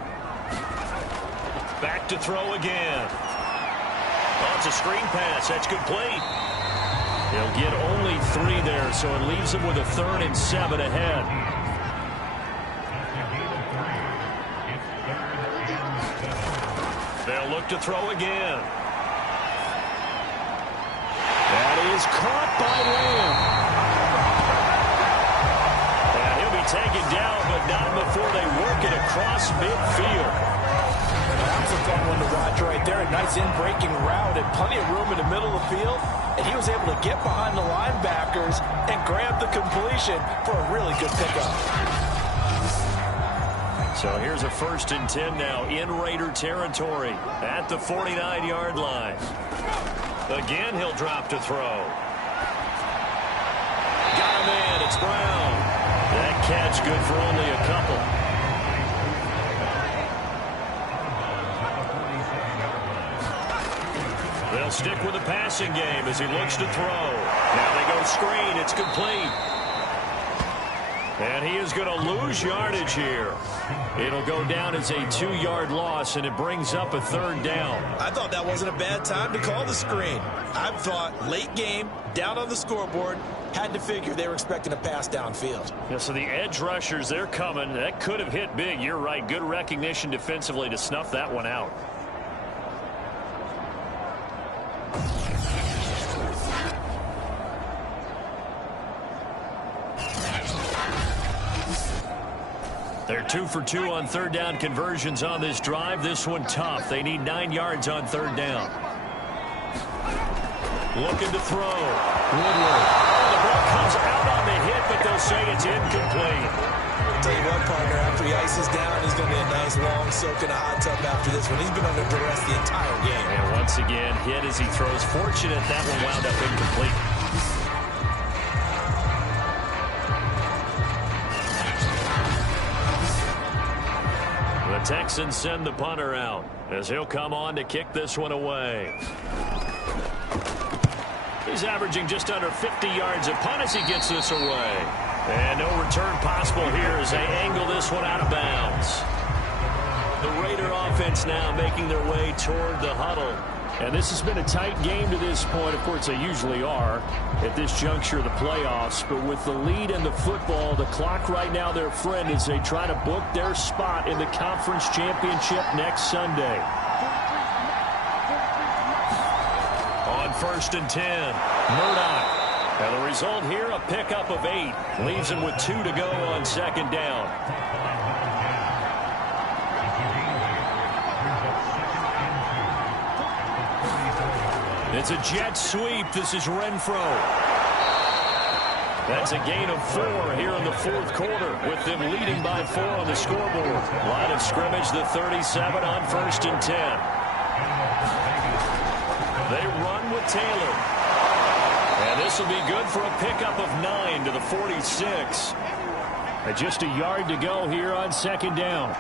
Back to throw again. Oh, it's a screen pass. That's complete. He'll get only 3 there, so it leaves him with a 3rd and 7 ahead. They'll look to throw again. That is caught by Lamb. And he'll be taken down, but not before they work it across midfield. That's a fun one to watch right there. A nice in-breaking route and plenty of room in the middle of the field. And he was able to get behind the linebackers and grab the completion for a really good pickup. So here's a 1st and 10 now in Raider territory at the 49-yard line. Again, he'll drop to throw. Got a man. It's Brown. That catch good for only a couple. They'll stick with the passing game as he looks to throw. Now they go screen. It's complete. And he is going to lose yardage here. It'll go down as a 2-yard loss, and it brings up a 3rd down. I thought that wasn't a bad time to call the screen. I thought late game, down on the scoreboard, had to figure they were expecting a pass downfield. Yeah, so the edge rushers, they're coming. That could have hit big. You're right. Good recognition defensively to snuff that one out. They're 2 for 2 on 3rd down conversions on this drive. This one tough. They need 9 yards on 3rd down. Looking to throw. Woodward. Oh, the ball comes out on the hit, but they'll say it's incomplete. I'll tell you what, partner, after he ices down, he's going to be a nice long soak in a hot tub after this one. He's been under duress the entire game. And once again, hit as he throws. Fortunate that one wound up incomplete. The Texans send the punter out as he'll come on to kick this one away. He's averaging just under 50 yards a punt as he gets this away. And no return possible here as they angle this one out of bounds. The Raider offense now making their way toward the huddle. And this has been a tight game to this point. Of course, they usually are at this juncture of the playoffs. But with the lead in the football, the clock right now their friend as they try to book their spot in the conference championship next Sunday. On 1st and 10, Murdoch. And the result here, a pickup of 8. Leaves him with 2 to go on 2nd down. It's a jet sweep. This is Renfro. That's a gain of 4 here in the 4th quarter with them leading by 4 on the scoreboard. Line of scrimmage, the 37 on 1st and 10. They run with Taylor. And this will be good for a pickup of 9 to the 46. Just a yard to go here on 2nd down.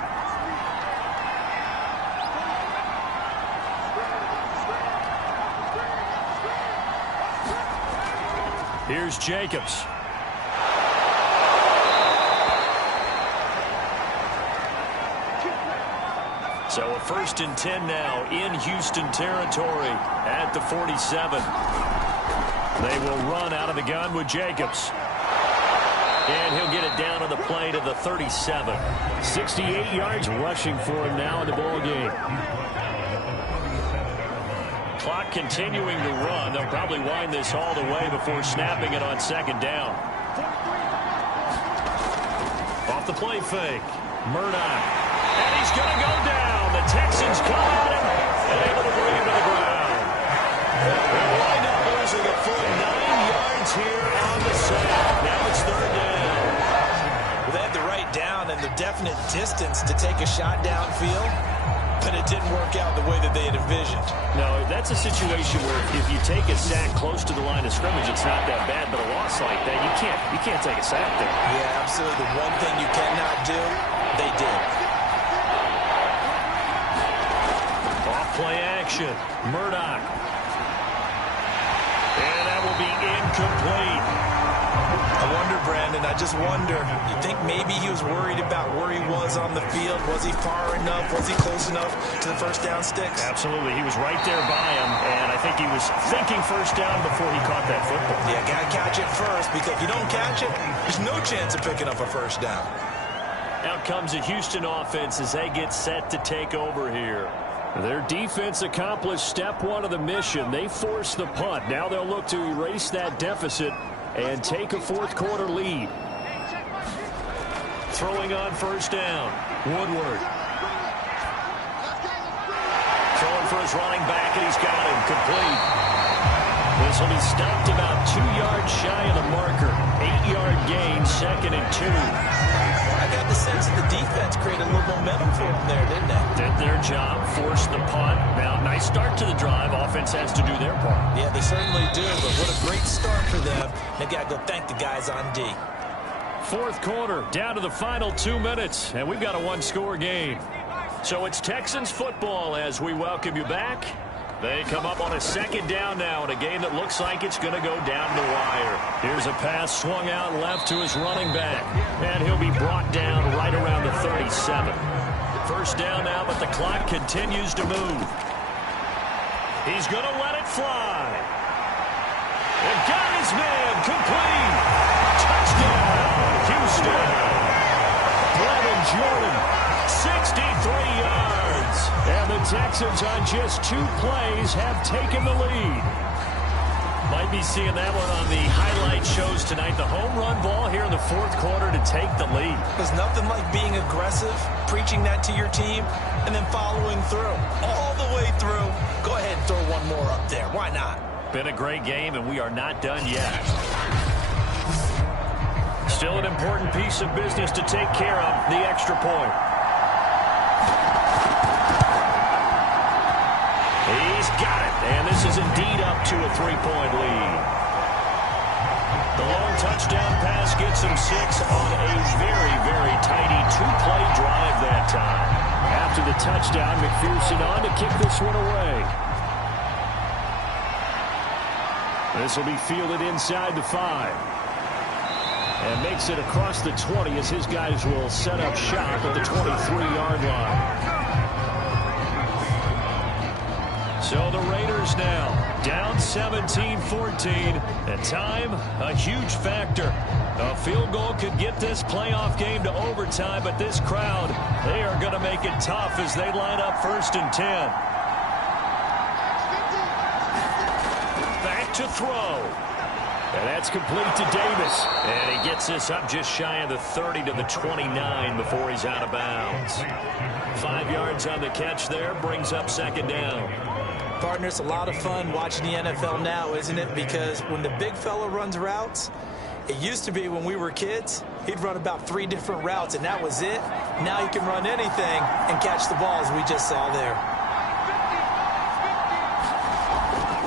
Here's Jacobs. So a 1st and 10 now in Houston territory at the 47. They will run out of the gun with Jacobs. And he'll get it down on the play to the 37. 68 yards rushing for him now in the ball game. Clock continuing to run. They'll probably wind this all the way before snapping it on 2nd down. Off the play fake. Murdoch. And he's going to go down. The Texans come at him and able to bring him to the ground. They'll wind up losing a full 9 yards here on the sack. Now it's 3rd down. Well, they had the right down and the definite distance to take a shot downfield. but it didn't work out the way that they had envisioned. No, that's a situation where if you take a sack close to the line of scrimmage, it's not that bad, but a loss like that, you can't take a sack there. Yeah, absolutely. The one thing you cannot do, they did. Off-play action. Murdoch. And that will be incomplete. I wonder, Brandon, I just wonder, you think maybe he was worried about where he was on the field? Was he far enough? Was he close enough to the first down sticks? Absolutely. He was right there by him, and I think he was thinking first down before he caught that football. Yeah, got to catch it first, because if you don't catch it, there's no chance of picking up a first down. Out comes the Houston offense as they get set to take over here. Their defense accomplished step one of the mission. They forced the punt. Now they'll look to erase that deficit and take a fourth-quarter lead. Throwing on first down. Woodward. Throwing for his running back, and he's got him. Complete. This will be stopped about 2 yards shy of the marker. 8-yard gain, 2nd and 2. I got the sense that the defense created a little momentum for them there, didn't they? Did their job, forced the punt. Now, nice start to the drive. Offense has to do their part. Yeah, they certainly do, but what a great start for them. They got to go thank the guys on D. Fourth quarter, down to the final 2 minutes, and we've got a one-score game. So it's Texans football as we welcome you back. They come up on a second down now in a game that looks like it's going to go down the wire. Here's a pass swung out left to his running back, and he'll be brought down right around the 37. First down now, but the clock continues to move. He's going to let it fly. And got his man complete. Touchdown, Houston. Brevin Jordan, 63 yards. And the Texans on just 2 plays have taken the lead. Might be seeing that one on the highlight shows tonight. The home run ball here in the fourth quarter to take the lead. There's nothing like being aggressive, preaching that to your team, and then following through. All the way through. Go ahead and throw one more up there. Why not? Been a great game, and we are not done yet. Still an important piece of business to take care of, the extra point. He's got it, and this is indeed up to a 3-point lead. The long touchdown pass gets him 6 on a very, very tidy 2-play drive that time. After the touchdown, McPherson on to kick this one away. This will be fielded inside the 5. And makes it across the 20 as his guys will set up shop at the 23-yard line. So the Raiders now down 17-14. And time, a huge factor. A field goal could get this playoff game to overtime, but this crowd, they are going to make it tough as they line up 1st and 10. Back to throw. And that's complete to Davis. And he gets this up just shy of the 30 to the 29 before he's out of bounds. 5 yards on the catch there, brings up 2nd down. Partner, it's a lot of fun watching the NFL now, isn't it? Because when the big fella runs routes, it used to be when we were kids, he'd run about 3 different routes, and that was it. Now he can run anything and catch the ball, as we just saw there.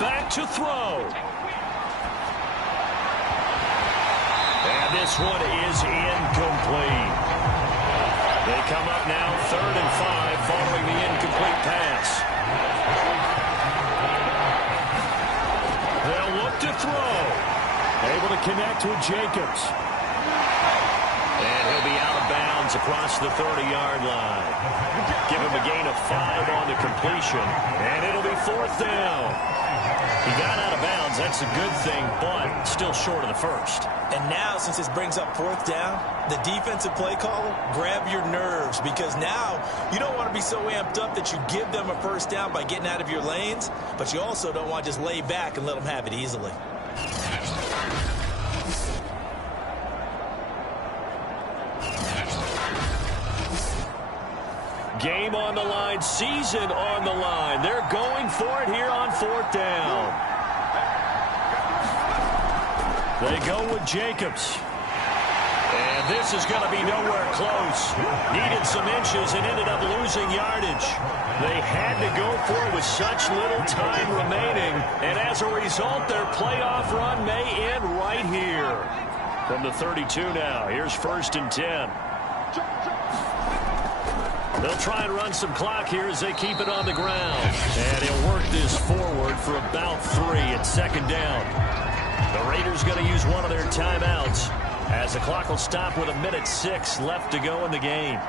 Back to throw. And this one is incomplete. They come up now 3rd and 5 following the incomplete pass. They'll look to throw. Able to connect with Jacobs. And he'll be out of bounds across the 30-yard line. Give him a gain of 5 on the completion. And it'll be 4th down. He got out of bounds. That's a good thing, but still short of the 1st. And now, since this brings up 4th down, the defensive play caller, grab your nerves, because now you don't want to be so amped up that you give them a 1st down by getting out of your lanes, but you also don't want to just lay back and let them have it easily. Game on the line, season on the line. They're going for it here on 4th down. They go with Jacobs. And This is going to be nowhere close. Needed some inches and ended up losing yardage. They had to go for it with such little time remaining. And as a result, their playoff run may end right here. From the 32 now, here's 1st and 10. They'll try and run some clock here as they keep it on the ground. And he'll work this forward for about 3 at 2nd down. The Raiders going to use one of their timeouts as the clock will stop with 1:06 left to go in the game.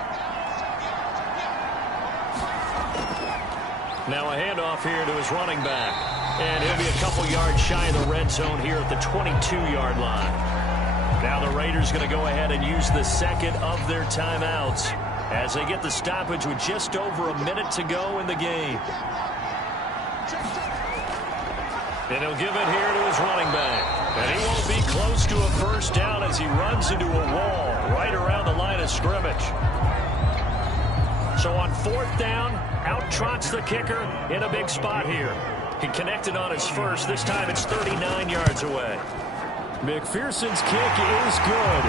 Now a handoff here to his running back. And he'll be a couple yards shy of the red zone here at the 22-yard line. Now the Raiders going to go ahead and use the second of their timeouts as they get the stoppage with just over a minute to go in the game. And he'll give it here to his running back. And he won't be close to a 1st down as he runs into a wall right around the line of scrimmage. So on 4th down, out trots the kicker in a big spot here. He connected on his first. This time it's 39 yards away. McPherson's kick is good.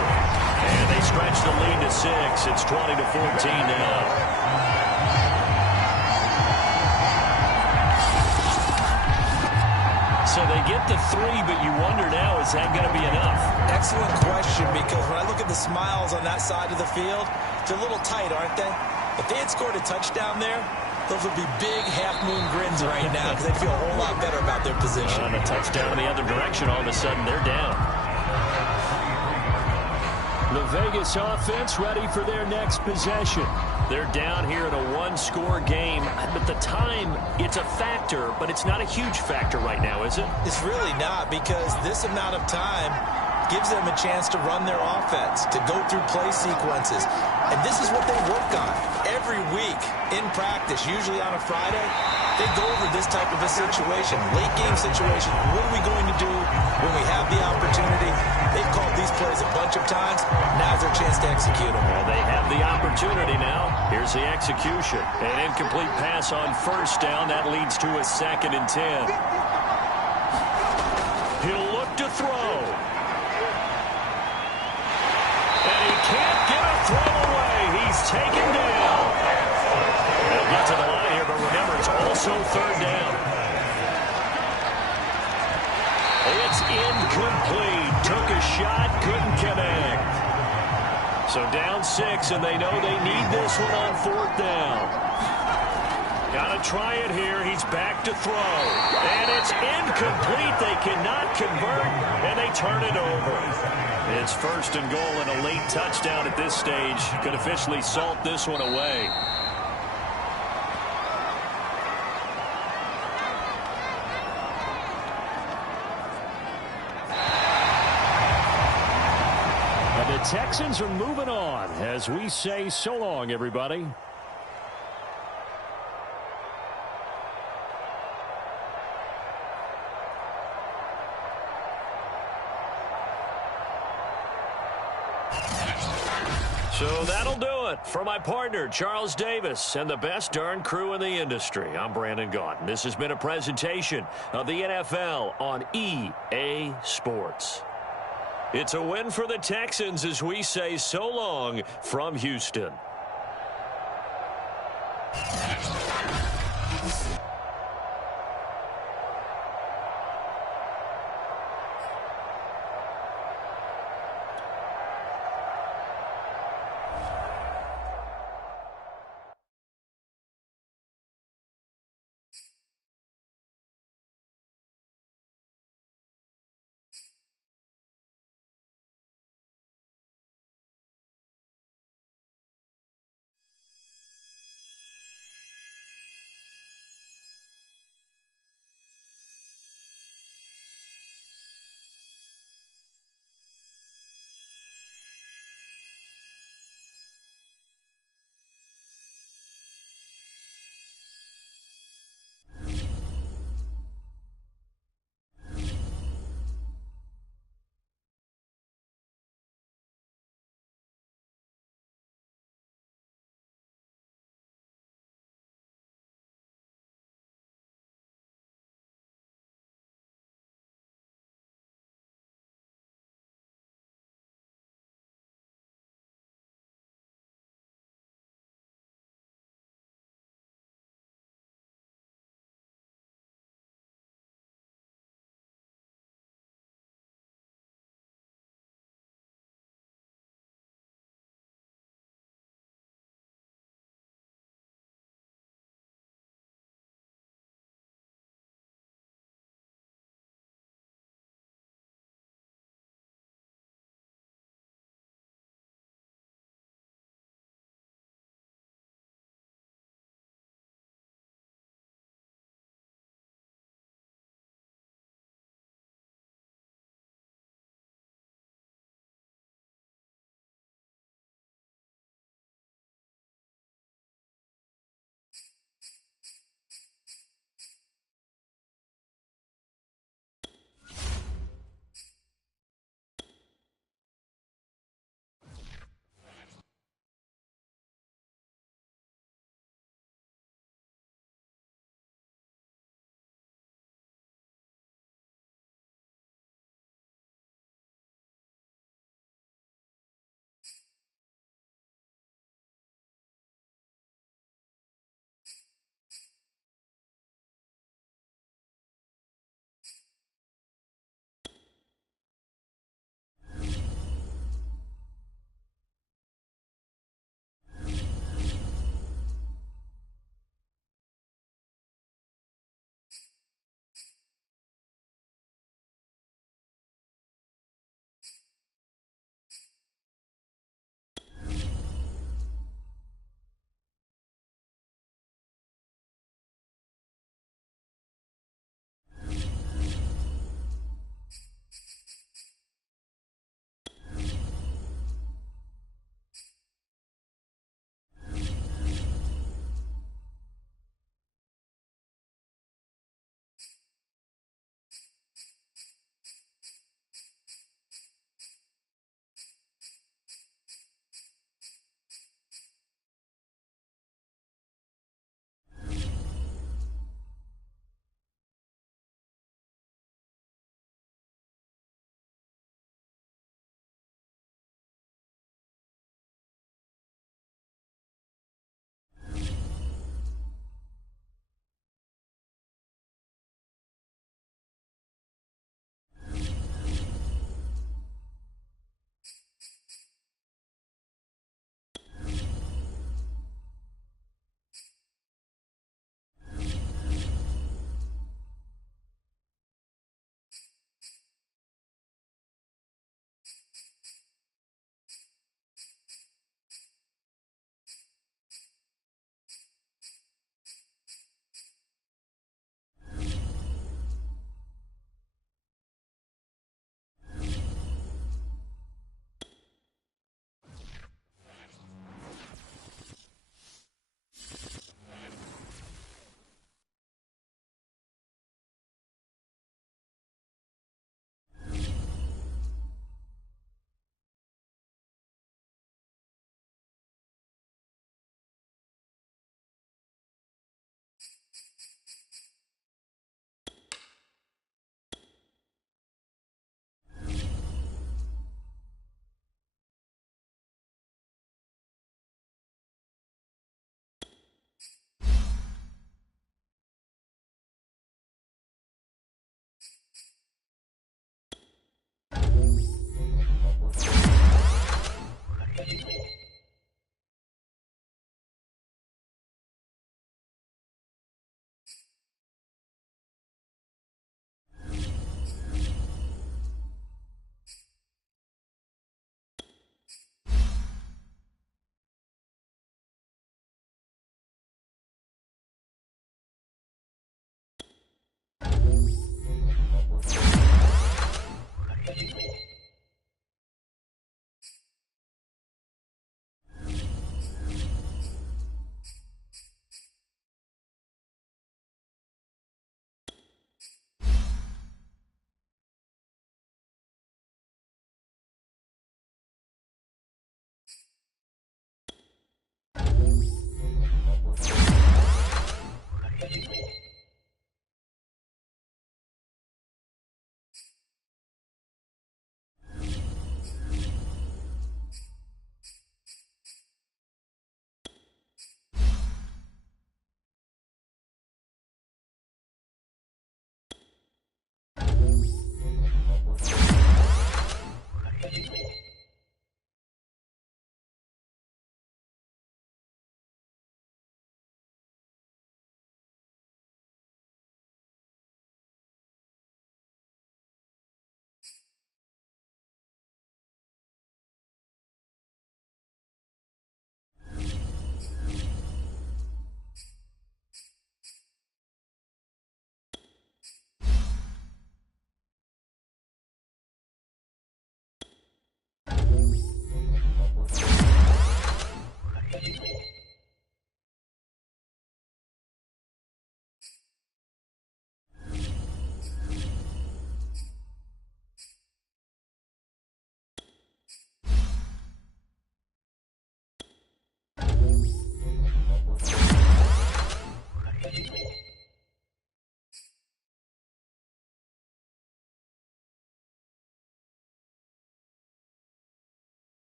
And they stretch the lead to 6. It's 20-14 now. So they get the 3, but you wonder now, is that going to be enough? Excellent question, because when I look at the smiles on that side of the field, they're a little tight, aren't they? If they had scored a touchdown there, those would be big half-moon grins right now because they feel a whole lot better about their position. And a touchdown in the other direction, all of a sudden they're down. The Vegas offense ready for their next possession. They're down here in a 1-score game. But the time, it's a factor, but it's not a huge factor right now, is it? It's really not, because this amount of time gives them a chance to run their offense, to go through play sequences. And this is what they work on every week in practice, usually on a Friday. They go over this type of a situation, late game situation. What are we going to do when we have the opportunity? They've called these plays a bunch of times. Now's their chance to execute them. Well, they have the opportunity now. Here's the execution. An incomplete pass on 1st down. That leads to a 2nd and 10. He'll look to throw. And he can't get a throw away. He's taken down. They'll get to the line here, but remember, it's also 3rd down. It's incomplete. Took a shot, couldn't connect. So down 6, and they know they need this one on 4th down. Got to try it here. He's back to throw. And it's incomplete. They cannot convert, and they turn it over. It's 1st and goal, and a late touchdown at this stage could officially salt this one away. The Texans are moving on as we say so long, everybody. So that'll do it for my partner, Charles Davis, and the best darn crew in the industry. I'm Brandon Gaudin. This has been a presentation of the NFL on EA Sports. It's a win for the Texans as we say so long from Houston.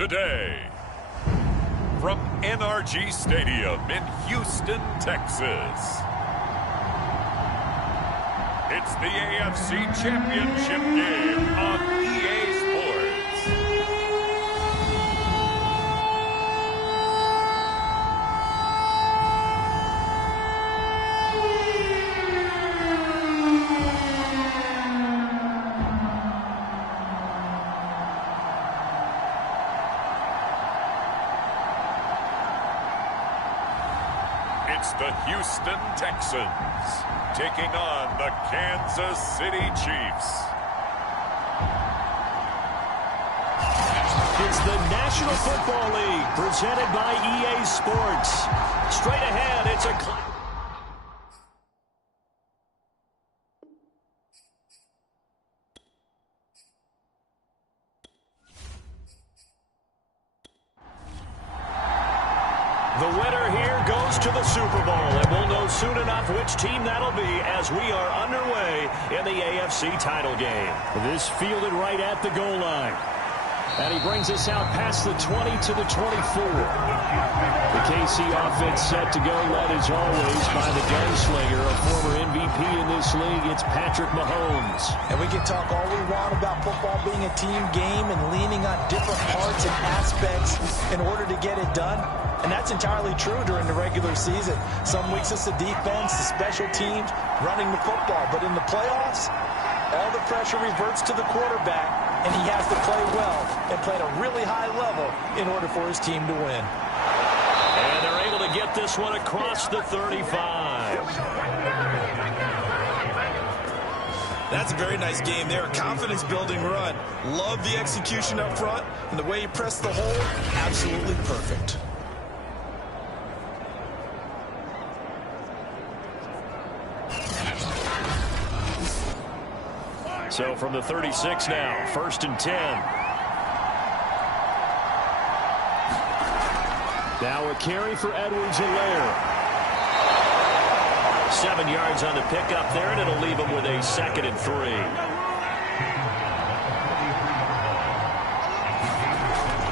today. From NRG Stadium in Houston, Texas, it's the AFC Championship game on EA Sports. It's the Houston Texans taking on the Kansas City Chiefs. It's the National Football League presented by EA Sports. Straight ahead, it's a... The winner here goes to the Super Bowl, and we'll know soon enough which team that'll be as we are underway in the AFC title game. This fielded right at the goal line. And he brings us out past the 20 to the 24. The KC offense set to go, led as always by the gunslinger, a former MVP in this league. It's Patrick Mahomes. And we can talk all we want about football being a team game and leaning on different parts and aspects in order to get it done. And that's entirely true during the regular season. Some weeks it's the defense, the special teams, running the football. But in the playoffs, all the pressure reverts to the quarterback, and he has to play well and play at a really high level in order for his team to win. And they're able to get this one across the 35. That's a very nice game there. A confidence-building run. Love the execution up front, and the way he pressed the hole, absolutely perfect. So from the 36 now, 1st and 10. Now a carry for Edwards-Helaire. 7 yards on the pickup there, and it'll leave him with a 2nd and 3.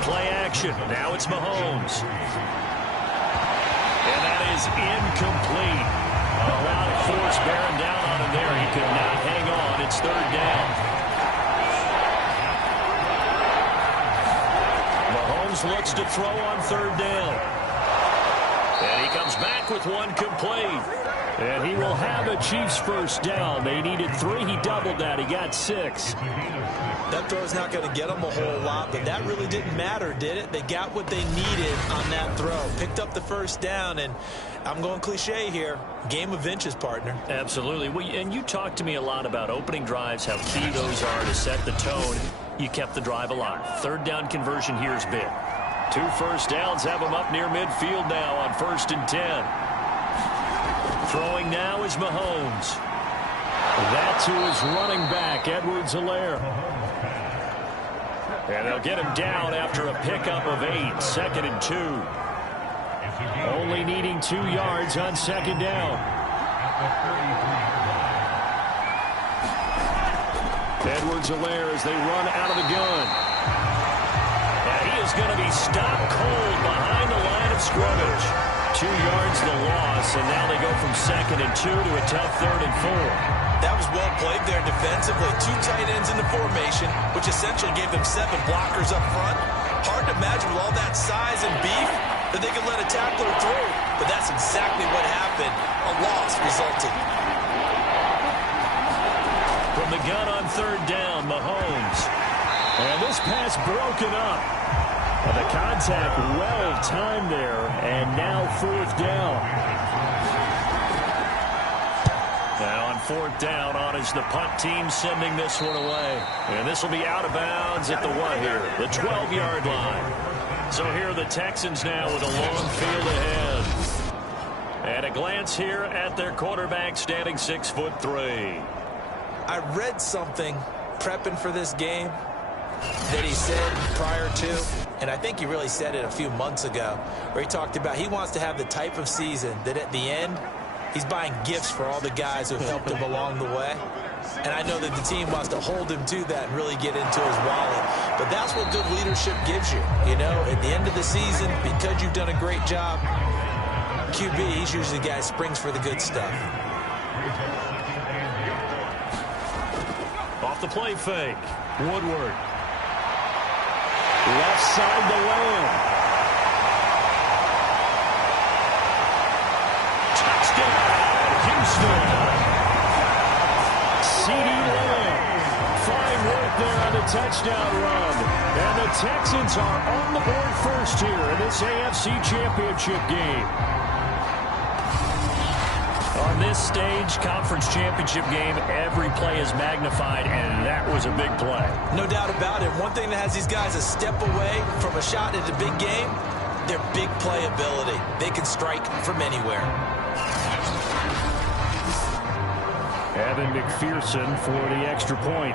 Play action. Now it's Mahomes. And that is incomplete. A lot of force bearing down on him there. He could not hang on. It's 3rd down. Mahomes looks to throw on 3rd down. And he comes back with one complete. And he will have a Chiefs 1st down. They needed 3. He doubled that. He got 6. That throw's not going to get them a whole lot, but that really didn't matter, did it? They got what they needed on that throw. Picked up the 1st down, and I'm going cliche here. Game of inches, partner. Absolutely. Well, and you talked to me a lot about opening drives, how key those are to set the tone. You kept the drive alive. 3rd down conversion here is big. 2 first downs have him up near midfield now on 1st and 10. Throwing now is Mahomes. That to his running back, Edwards-Helaire. And they'll get him down after a pickup of 8, 2nd and 2. Only needing 2 yards on 2nd down. Edwards-Helaire as they run out of the gun. And he is going to be stopped cold behind the line of scrimmage. 2 yards the loss, and now they go from 2nd and 2 to a tough 3rd and 4. That was well played there defensively. 2 tight ends in the formation, which essentially gave them 7 blockers up front. Hard to imagine with all that size and beef that they could let a tackler through. But that's exactly what happened. A loss resulted. From the gun on 3rd down, Mahomes. And this pass broken up. And the contact well timed there. And now 4th down. Now on 4th down, on is the punt team sending this one away. And this will be out of bounds at the what here? The 12-yard line. So here are the Texans now with a long field ahead. And a glance here at their quarterback standing 6'3". I read something prepping for this game that he said prior to, and I think he really said it a few months ago, where he talked about he wants to have the type of season that at the end He's buying gifts for all the guys who have helped him along the way. And I know that the team wants to hold him to that and really get into his wallet. But that's what good leadership gives you. You know, at the end of the season, because you've done a great job, QB, he's usually the guy who springs for the good stuff. Off the play fake. Woodward. Left side to Lamb. Touchdown, Houston. CD Lamb. Fine work there on the touchdown run. And the Texans are on the board first here in this AFC Championship game. On this stage, conference championship game, every play is magnified, and that was a big play. No doubt about it. One thing that has these guys a step away from a shot at a big game, their big play ability. They can strike from anywhere. Evan McPherson for the extra point.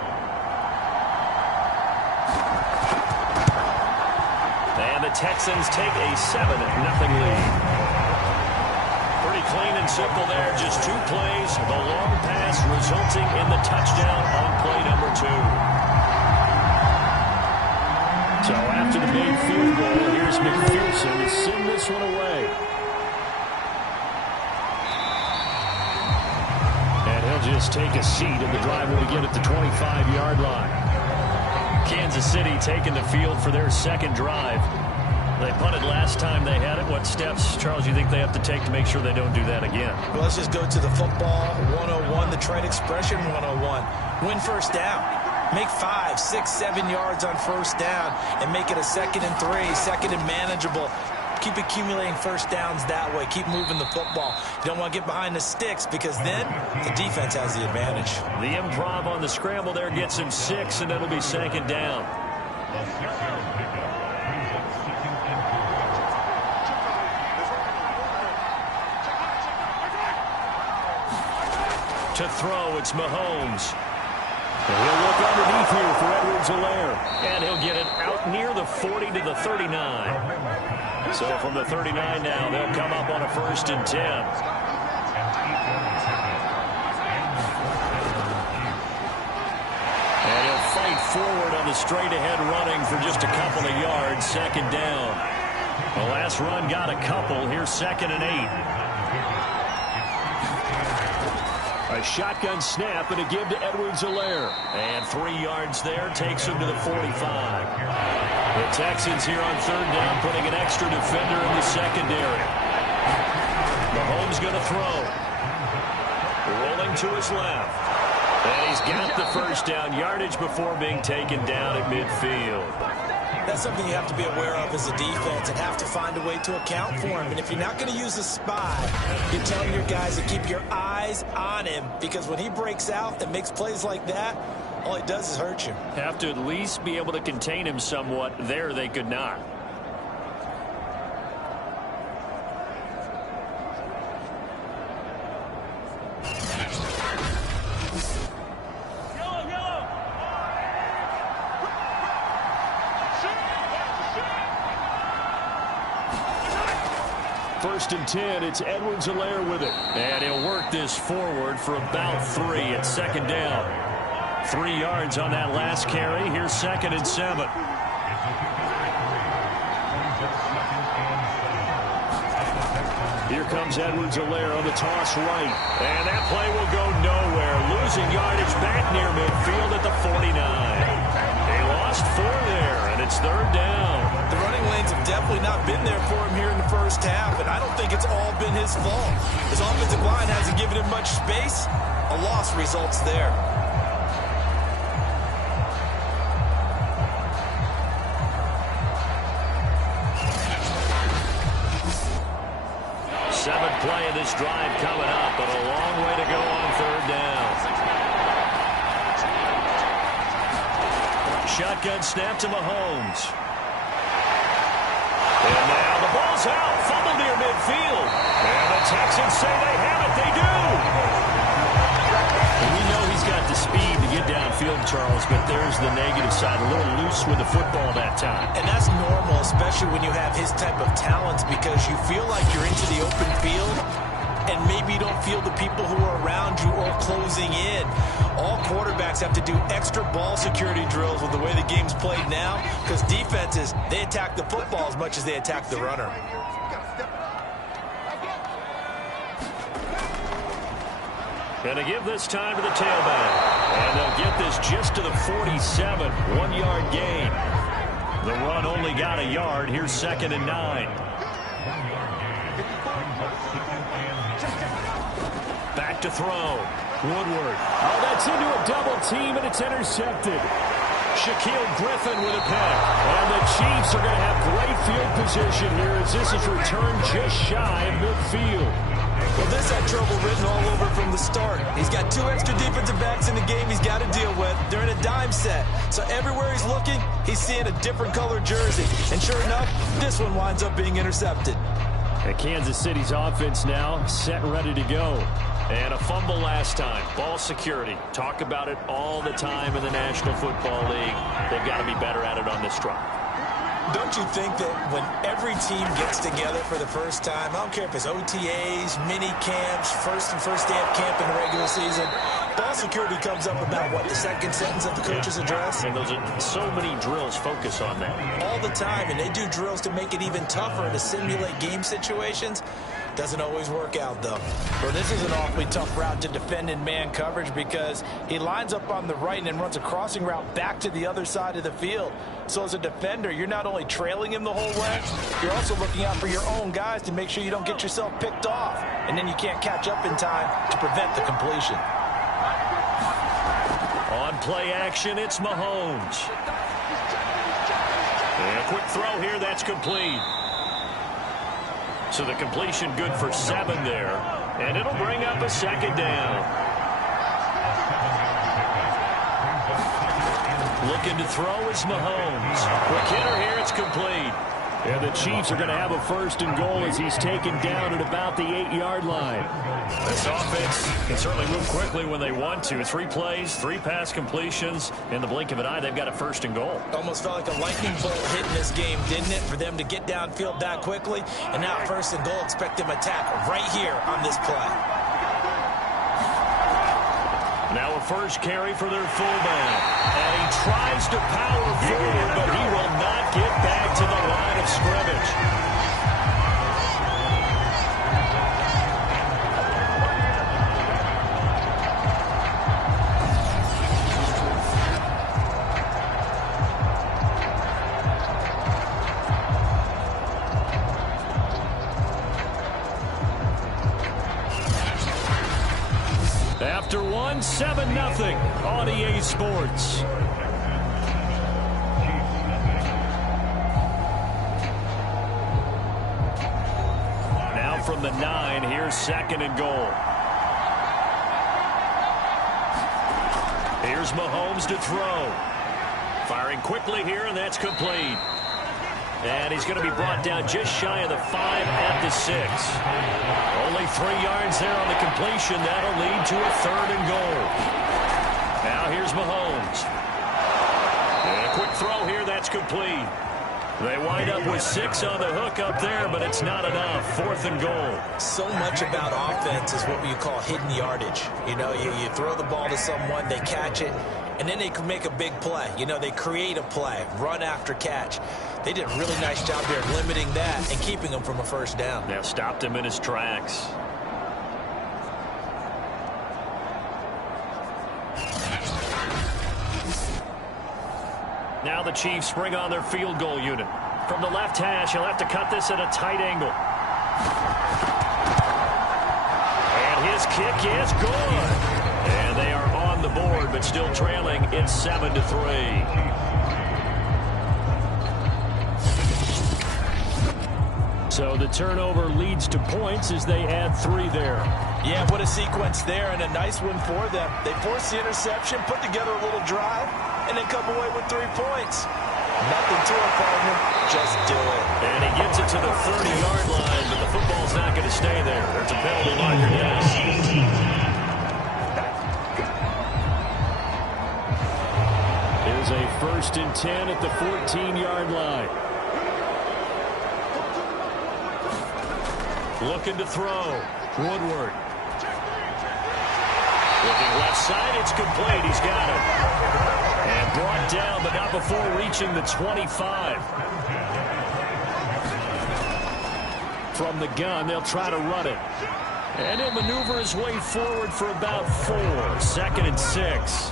And the Texans take a 7-0 lead. Pretty clean and simple there. Just 2 plays. The long pass resulting in the touchdown on play number 2. So after the made field goal, here's McPherson to send this one away. And he'll just take a seat, and the drive will begin at the 25-yard line. Kansas City taking the field for their second drive. They punted last time they had it. What steps, Charles, you think they have to take to make sure they don't do that again? Well, let's just go to the football 101, the trade expression 101. Win first down. Make 5, 6, 7 yards on first down and make it a 2nd and 3, 2nd and manageable. Keep accumulating first downs that way. Keep moving the football. You don't want to get behind the sticks because then the defense has the advantage. The improv on the scramble there gets him 6, and it'll be 2nd down. To throw, it's Mahomes. And he'll look underneath here for Edwards-Helaire. And he'll get it out near the 40 to the 39. So from the 39 now, they'll come up on a 1st and 10. And he'll fight forward on the straight-ahead running for just a couple of yards, 2nd down. The last run got a couple. Here's 2nd and 8. A shotgun snap and a give to Edwards-Helaire. And 3 yards there takes him to the 45. The Texans here on 3rd down putting an extra defender in the secondary. Mahomes going to throw. Rolling to his left. And he's got the 1st down yardage before being taken down at midfield. That's something you have to be aware of as a defense and have to find a way to account for him. And if you're not going to use a spy, you're telling your guys to keep your eyes on him because when he breaks out and makes plays like that, all he does is hurt you. Have to at least be able to contain him somewhat. There they could not. First and 10, it's Edwards-Helaire with it. And he'll work this forward for about 3 at 2nd down. 3 yards on that last carry. Here's 2nd and 7. Here comes Edwards-Helaire on the toss right. And that play will go nowhere. Losing yardage back near midfield at the 49. They lost 4 there, and it's 3rd down. The running lanes have definitely not been there for him here in the first half, and I don't think it's all been his fault. His offensive line hasn't given him much space. A loss results there. Seventh play of this drive coming up, but a long way to go on 3rd down. Shotgun snap to Mahomes. And now the ball's out. Fumble near midfield. And the Texans say they have it. They do. And we know he's got the speed to get downfield, Charles, but there's the negative side. A little loose with the football that time. And that's normal, especially when you have his type of talents, because you feel like you're into the open field, and maybe you don't feel the people who are around you or closing in. All quarterbacks have to do extra ball security drills with the way the game's played now, because defenses, they attack the football as much as they attack the runner. Going to give this time to the tailback. And they'll get this just to the 47, 1-yard gain. The run only got a yard. Here's 2nd and 9. Back to throw. Woodward. Oh, that's into a double team, and it's intercepted. Shaquille Griffin with a pick. And the Chiefs are going to have great field position here as this is returned just shy of midfield. Well, this had trouble written all over from the start. He's got 2 extra defensive backs in the game he's got to deal with. They're in a dime set. So everywhere he's looking, he's seeing a different color jersey. And sure enough, this one winds up being intercepted. And Kansas City's offense now set and ready to go. And a fumble last time. Ball security. Talk about it all the time in the National Football League. They've got to be better at it on this drive. Don't you think that when every team gets together for the first time, I don't care if it's OTAs, mini camps, first day of camp in the regular season, ball security comes up about, what, the second sentence of the coach's address? And those are so many drills focus on that. All the time, and they do drills to make it even tougher to simulate game situations. Doesn't always work out, though. Well, this is an awfully tough route to defend in man coverage because he lines up on the right and then runs a crossing route back to the other side of the field. So as a defender, you're not only trailing him the whole way, you're also looking out for your own guys to make sure you don't get yourself picked off. And then you can't catch up in time to prevent the completion. On play action, it's Mahomes. And a quick throw here, that's complete. So the completion good for 7 there. And it'll bring up a 2nd down. Looking to throw is Mahomes. Quick hitter here, it's complete. And the Chiefs are going to have a 1st and goal as he's taken down at about the 8-yard line. This offense can certainly move quickly when they want to. 3 plays, 3 pass completions. In the blink of an eye, they've got a 1st and goal. Almost felt like a lightning bolt hit in this game, didn't it, for them to get downfield that quickly? And now 1st and goal, expect them to attack right here on this play. Now a 1st carry for their fullback. And he tries to power forward, but he will not get back to the line of scrimmage. After 1, 7-0 on EA Sports. Now from the 9, here's 2nd and goal. Here's Mahomes to throw. Firing quickly here, and that's complete. And he's going to be brought down just shy of the 5 at the 6. Only 3 yards there on the completion. That'll lead to a 3rd and goal. Now here's Mahomes. And a quick throw here. That's complete. They wind up with 6 on the hook up there, but it's not enough. 4th and goal. So much about offense is what you call hidden yardage. You know, you throw the ball to someone, they catch it, and then they can make a big play. You know, they create a play, run after catch. They did a really nice job there limiting that and keeping him from a 1st down. Now stopped him in his tracks. Now the Chiefs bring on their field goal unit. From the left hash, he'll have to cut this at a tight angle. And his kick is good. And they are on the board, but still trailing. It's 7-3. So the turnover leads to points as they add 3 there. Yeah, what a sequence there, and a nice one for them. They forced the interception, put together a little drive, and then come away with 3 points. Nothing to it, partner. Just do it. And he gets it to the 30-yard line, but the football's not going to stay there. There's a penalty marker down. There's a 1st and 10 at the 14-yard line. Looking to throw. Woodward. Looking left side, it's complete. He's got it. And brought down, but not before reaching the 25. From the gun, they'll try to run it. And he'll maneuver his way forward for about 4. 2nd and 6.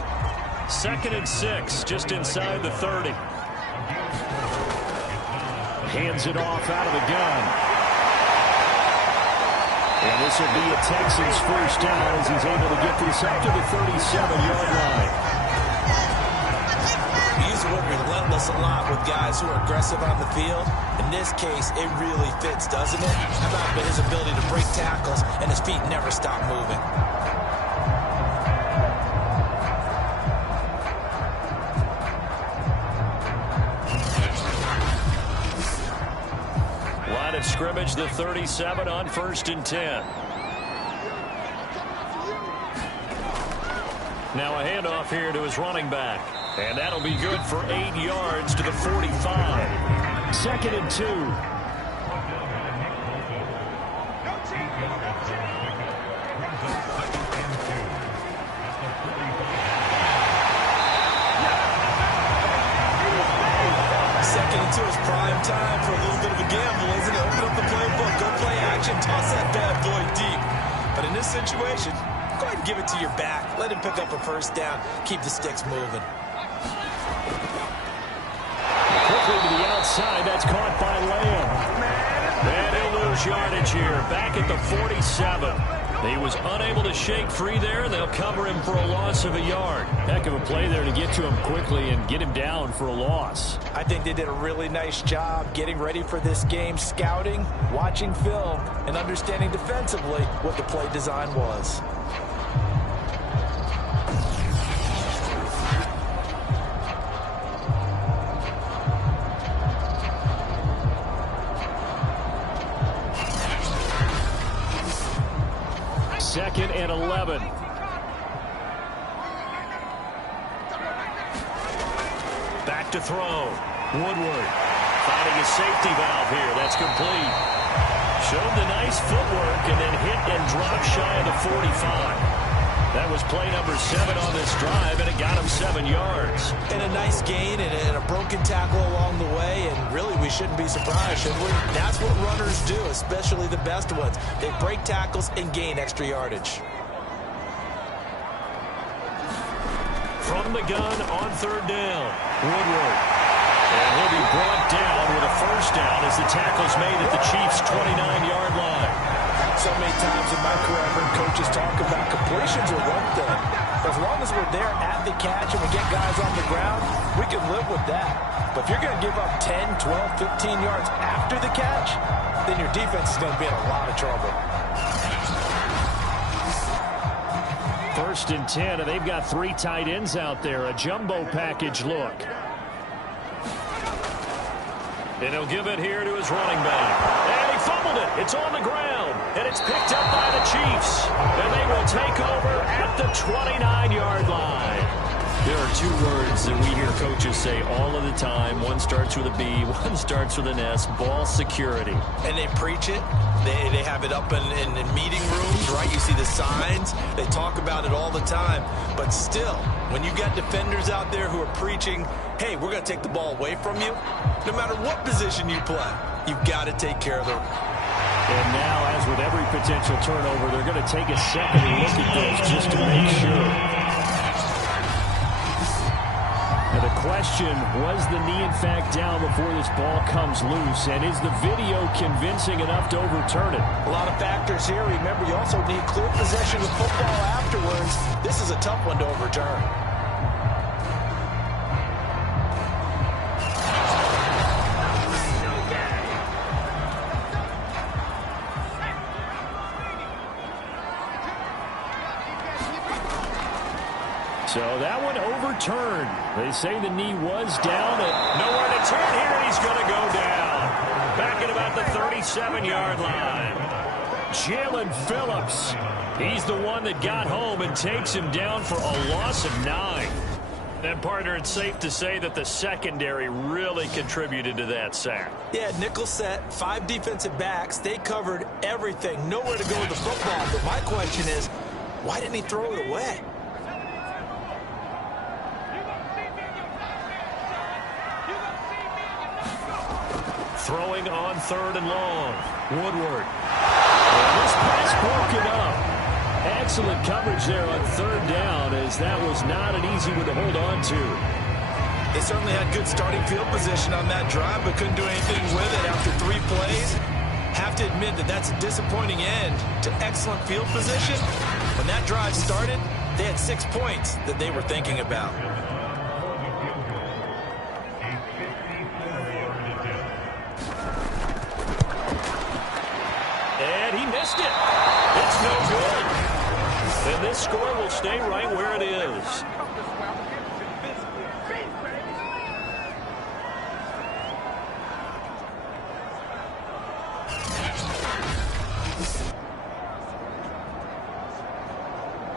2nd and 6, just inside the 30. Hands it off out of the gun. And this will be a Texans first down as he's able to get this up to the 37-yard line. We use the word relentless a lot with guys who are aggressive on the field. In this case, it really fits, doesn't it? How about his ability to break tackles and his feet never stop moving? Line of scrimmage, the 37 on 1st and 10. Now a handoff here to his running back. And that'll be good for 8 yards to the 45. 2nd and 2. Second and 2 is prime time for a little bit of a gamble, isn't it? Open up the playbook, go play action, toss that bad boy deep. But in this situation, go ahead and give it to your back. Let him pick up a first down. Keep the sticks moving. Quickly to the outside. That's caught by Lamb. And he'll lose yardage here. Back at the 47. He was unable to shake free there. They'll cover him for a loss of a yard. Heck of a play there to get to him quickly and get him down for a loss. I think they did a really nice job getting ready for this game, scouting, watching film, and understanding defensively what the play design was. Second and 11. Back to throw. Woodward finding a safety valve here. That's complete. Showed the nice footwork and then hit and dropped shy of the 45. That was play number 7 on this drive, and it got him 7 yards. And a nice gain and a broken tackle along the way, and really we shouldn't be surprised, should we? That's what runners do, especially the best ones. They break tackles and gain extra yardage. From the gun on 3rd down, Woodward. And he'll be brought down with a first down as the tackle's made at the Chiefs' 29-yard line. So many times in my career, I've heard coaches talk about completions are one thing. As long as we're there at the catch and we get guys on the ground, we can live with that. But if you're going to give up 10, 12, 15 yards after the catch, then your defense is going to be in a lot of trouble. 1st and 10, and they've got 3 tight ends out there. A jumbo package look. And he'll give it here to his running back. And he fumbled it. It's on the ground. And it's picked up by the Chiefs. And they will take over at the 29-yard line. There are 2 words that we hear coaches say all of the time. One starts with a B, one starts with an S. Ball security. And they preach it. They have it up in meeting rooms, right? You see the signs. They talk about it all the time. But still, when you got defenders out there who are preaching, hey, we're going to take the ball away from you, no matter what position you play, you've got to take care of them. And now, as with every potential turnover, they're going to take a second look at this just to make sure. Now the question, was the knee in fact down before this ball comes loose? And is the video convincing enough to overturn it? A lot of factors here. Remember, you also need clear possession of football afterwards. This is a tough one to overturn. So that one overturned. They say the knee was down. And nowhere to turn here, and he's going to go down. Back at about the 37-yard line. Jalen Phillips. He's the one that got home and takes him down for a loss of 9. And, partner, it's safe to say that the secondary really contributed to that sack. Yeah, nickel set, 5 defensive backs. They covered everything. Nowhere to go with the football. But my question is, why didn't he throw it away? Throwing on 3rd and long. Woodward. And this pass broken up. Excellent coverage there on 3rd down, as that was not an easy one to hold on to. They certainly had good starting field position on that drive, but couldn't do anything with it after 3 plays. Have to admit that that's a disappointing end to excellent field position. When that drive started, they had 6 points that they were thinking about. And he missed it. It's no good. And this score will stay right where it is.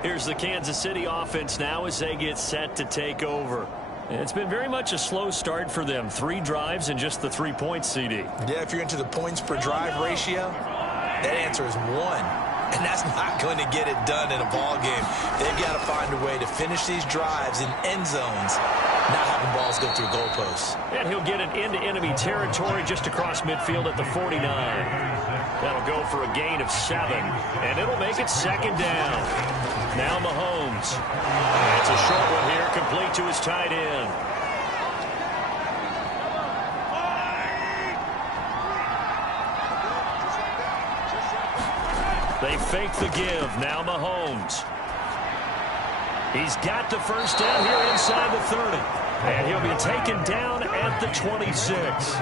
Here's the Kansas City offense now as they get set to take over. It's been very much a slow start for them. 3 drives and just the 3 points, CD. Yeah, if you're into the points per drive ratio, that answer is 1. And that's not going to get it done in a ball game. They've got to find a way to finish these drives in end zones, not having balls go through goalposts. And he'll get it into enemy territory just across midfield at the 49. That'll go for a gain of 7, and it'll make it 2nd down. Now Mahomes. It's a short one here, complete to his tight end. They fake the give. Now Mahomes. He's got the 1st down here inside the 30. And he'll be taken down at the 26.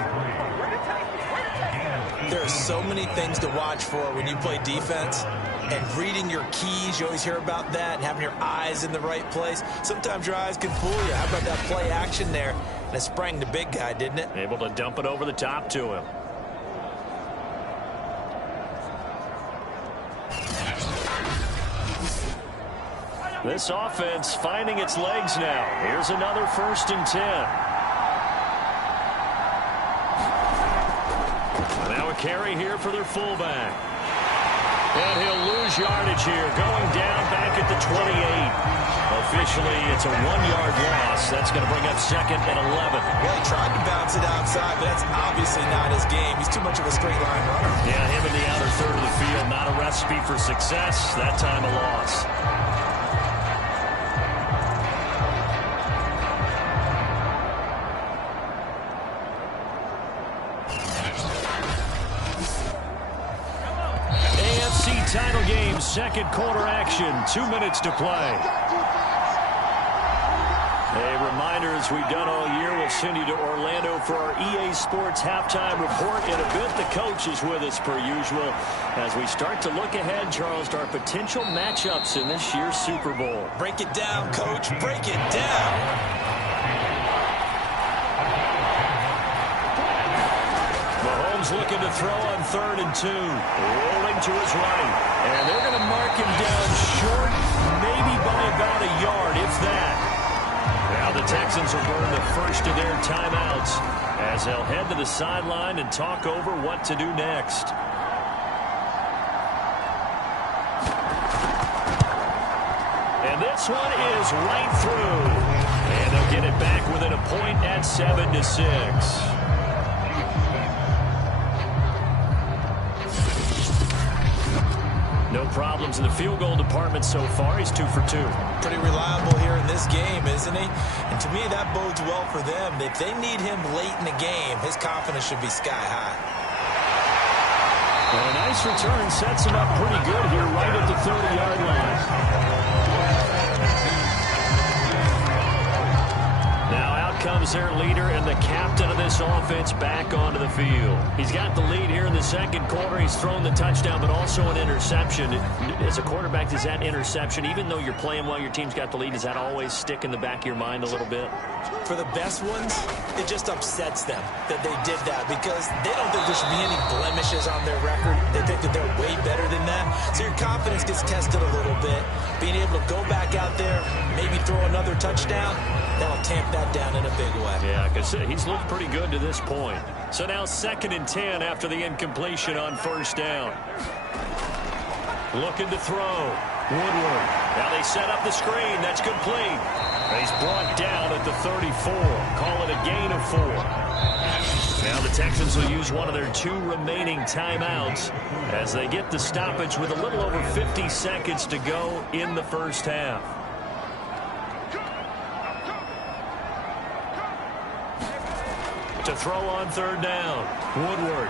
There are so many things to watch for when you play defense. And reading your keys, you always hear about that, and having your eyes in the right place. Sometimes your eyes can fool you. How about that play action there? And it sprang the big guy, didn't it? Able to dump it over the top to him. This offense finding its legs now. Here's another 1st and 10. Now a carry here for their fullback. And he'll lose yardage here, going down back at the 28. Officially, it's a 1-yard loss. That's going to bring up 2nd and 11. Well, he tried to bounce it outside, but that's obviously not his game. He's too much of a straight line runner. Yeah, him in the outer 3rd of the field. Not a recipe for success. That time a loss. Title game, 2nd quarter action, 2 minutes to play. A reminder, as we've done all year, we'll send you to Orlando for our EA Sports halftime report. In a bit, the coach is with us per usual as we start to look ahead, Charles, to our potential matchups in this year's Super Bowl. Break it down, Coach. Break it down. Looking to throw on 3rd and 2. Rolling to his right. And they're going to mark him down short, maybe by about a yard, if that. Now the Texans will burn the 1st of their timeouts as they'll head to the sideline and talk over what to do next. And this one is right through. And they'll get it back within a point at 7-6. No problems in the field goal department so far. He's 2 for 2. Pretty reliable here in this game, isn't he? And to me, that bodes well for them. If they need him late in the game, his confidence should be sky high. And a nice return sets him up pretty good here right at the 30-yard line. Comes their leader and the captain of this offense back onto the field. He's got the lead here in the 2nd quarter. He's thrown the touchdown, but also an interception. As a quarterback, does that interception, even though you're playing while your team's got the lead, does that always stick in the back of your mind a little bit? For the best ones, it just upsets them that they did that because they don't think there should be any blemishes on their record. They think that they're way better than that. So your confidence gets tested a little bit. Being able to go back out there, maybe throw another touchdown, that'll tamp that down in a big way. Yeah, like I said, he's looked pretty good to this point. So now 2nd and 10 after the incompletion on 1st down. Looking to throw. Woodward. Now they set up the screen. That's complete. He's brought down at the 34. Call it a gain of 4. Now the Texans will use one of their 2 remaining timeouts as they get the stoppage with a little over 50 seconds to go in the first half. To throw on 3rd down. Woodward.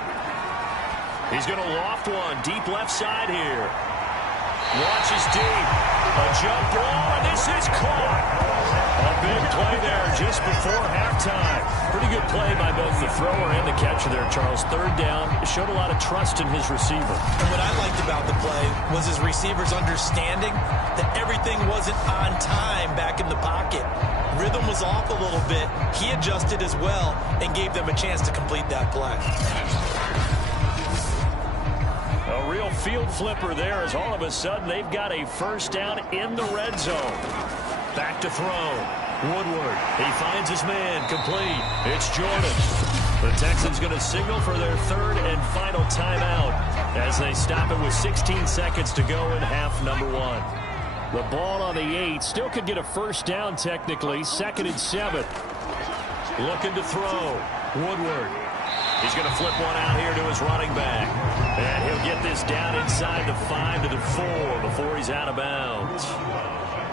He's going to loft one deep left side here. Launches deep. A jump ball, and this is caught. A big play there just before halftime. Pretty good play by both the thrower and the catcher there, Charles. 3rd down. Showed a lot of trust in his receiver. And what I liked about the play was his receivers understanding that everything wasn't on time back in the pocket. Rhythm was off a little bit. He adjusted as well and gave them a chance to complete that play. A real field flipper there as all of a sudden they've got a 1st down in the red zone. Back to throw. Woodward. He finds his man. Complete. It's Jordan. The Texans going to signal for their 3rd and final timeout as they stop it with 16 seconds to go in half number 1. The ball on the 8. Still could get a 1st down technically. 2nd and 7. Looking to throw. Woodward. He's going to flip one out here to his running back. And he'll get this down inside the 5 to the 4 before he's out of bounds.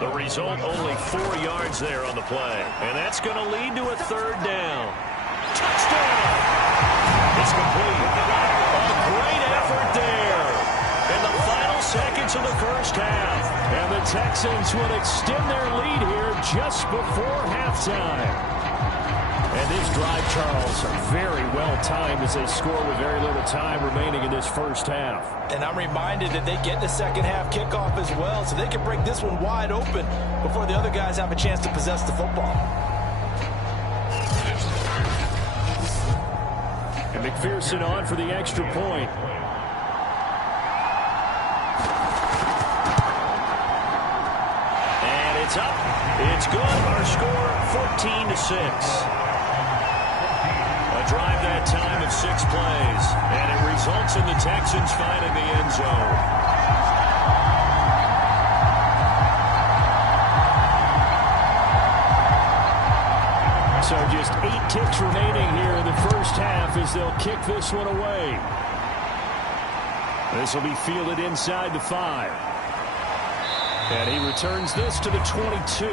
The result, only 4 yards there on the play. And that's going to lead to a 3rd down. Touchdown! It's complete. A great effort there in the final seconds of the first half. And the Texans will extend their lead here just before halftime. And this drive, Charles, very well timed as they score with very little time remaining in this first half. And I'm reminded that they get the second half kickoff as well, so they can break this one wide open before the other guys have a chance to possess the football. And McPherson on for the extra point. And it's up. It's good. Our score, 14-6. A drive that time of 6 plays, and it results in the Texans finding the end zone. So just 8 ticks remaining here in the first half as they'll kick this one away. This will be fielded inside the 5. And he returns this to the 22.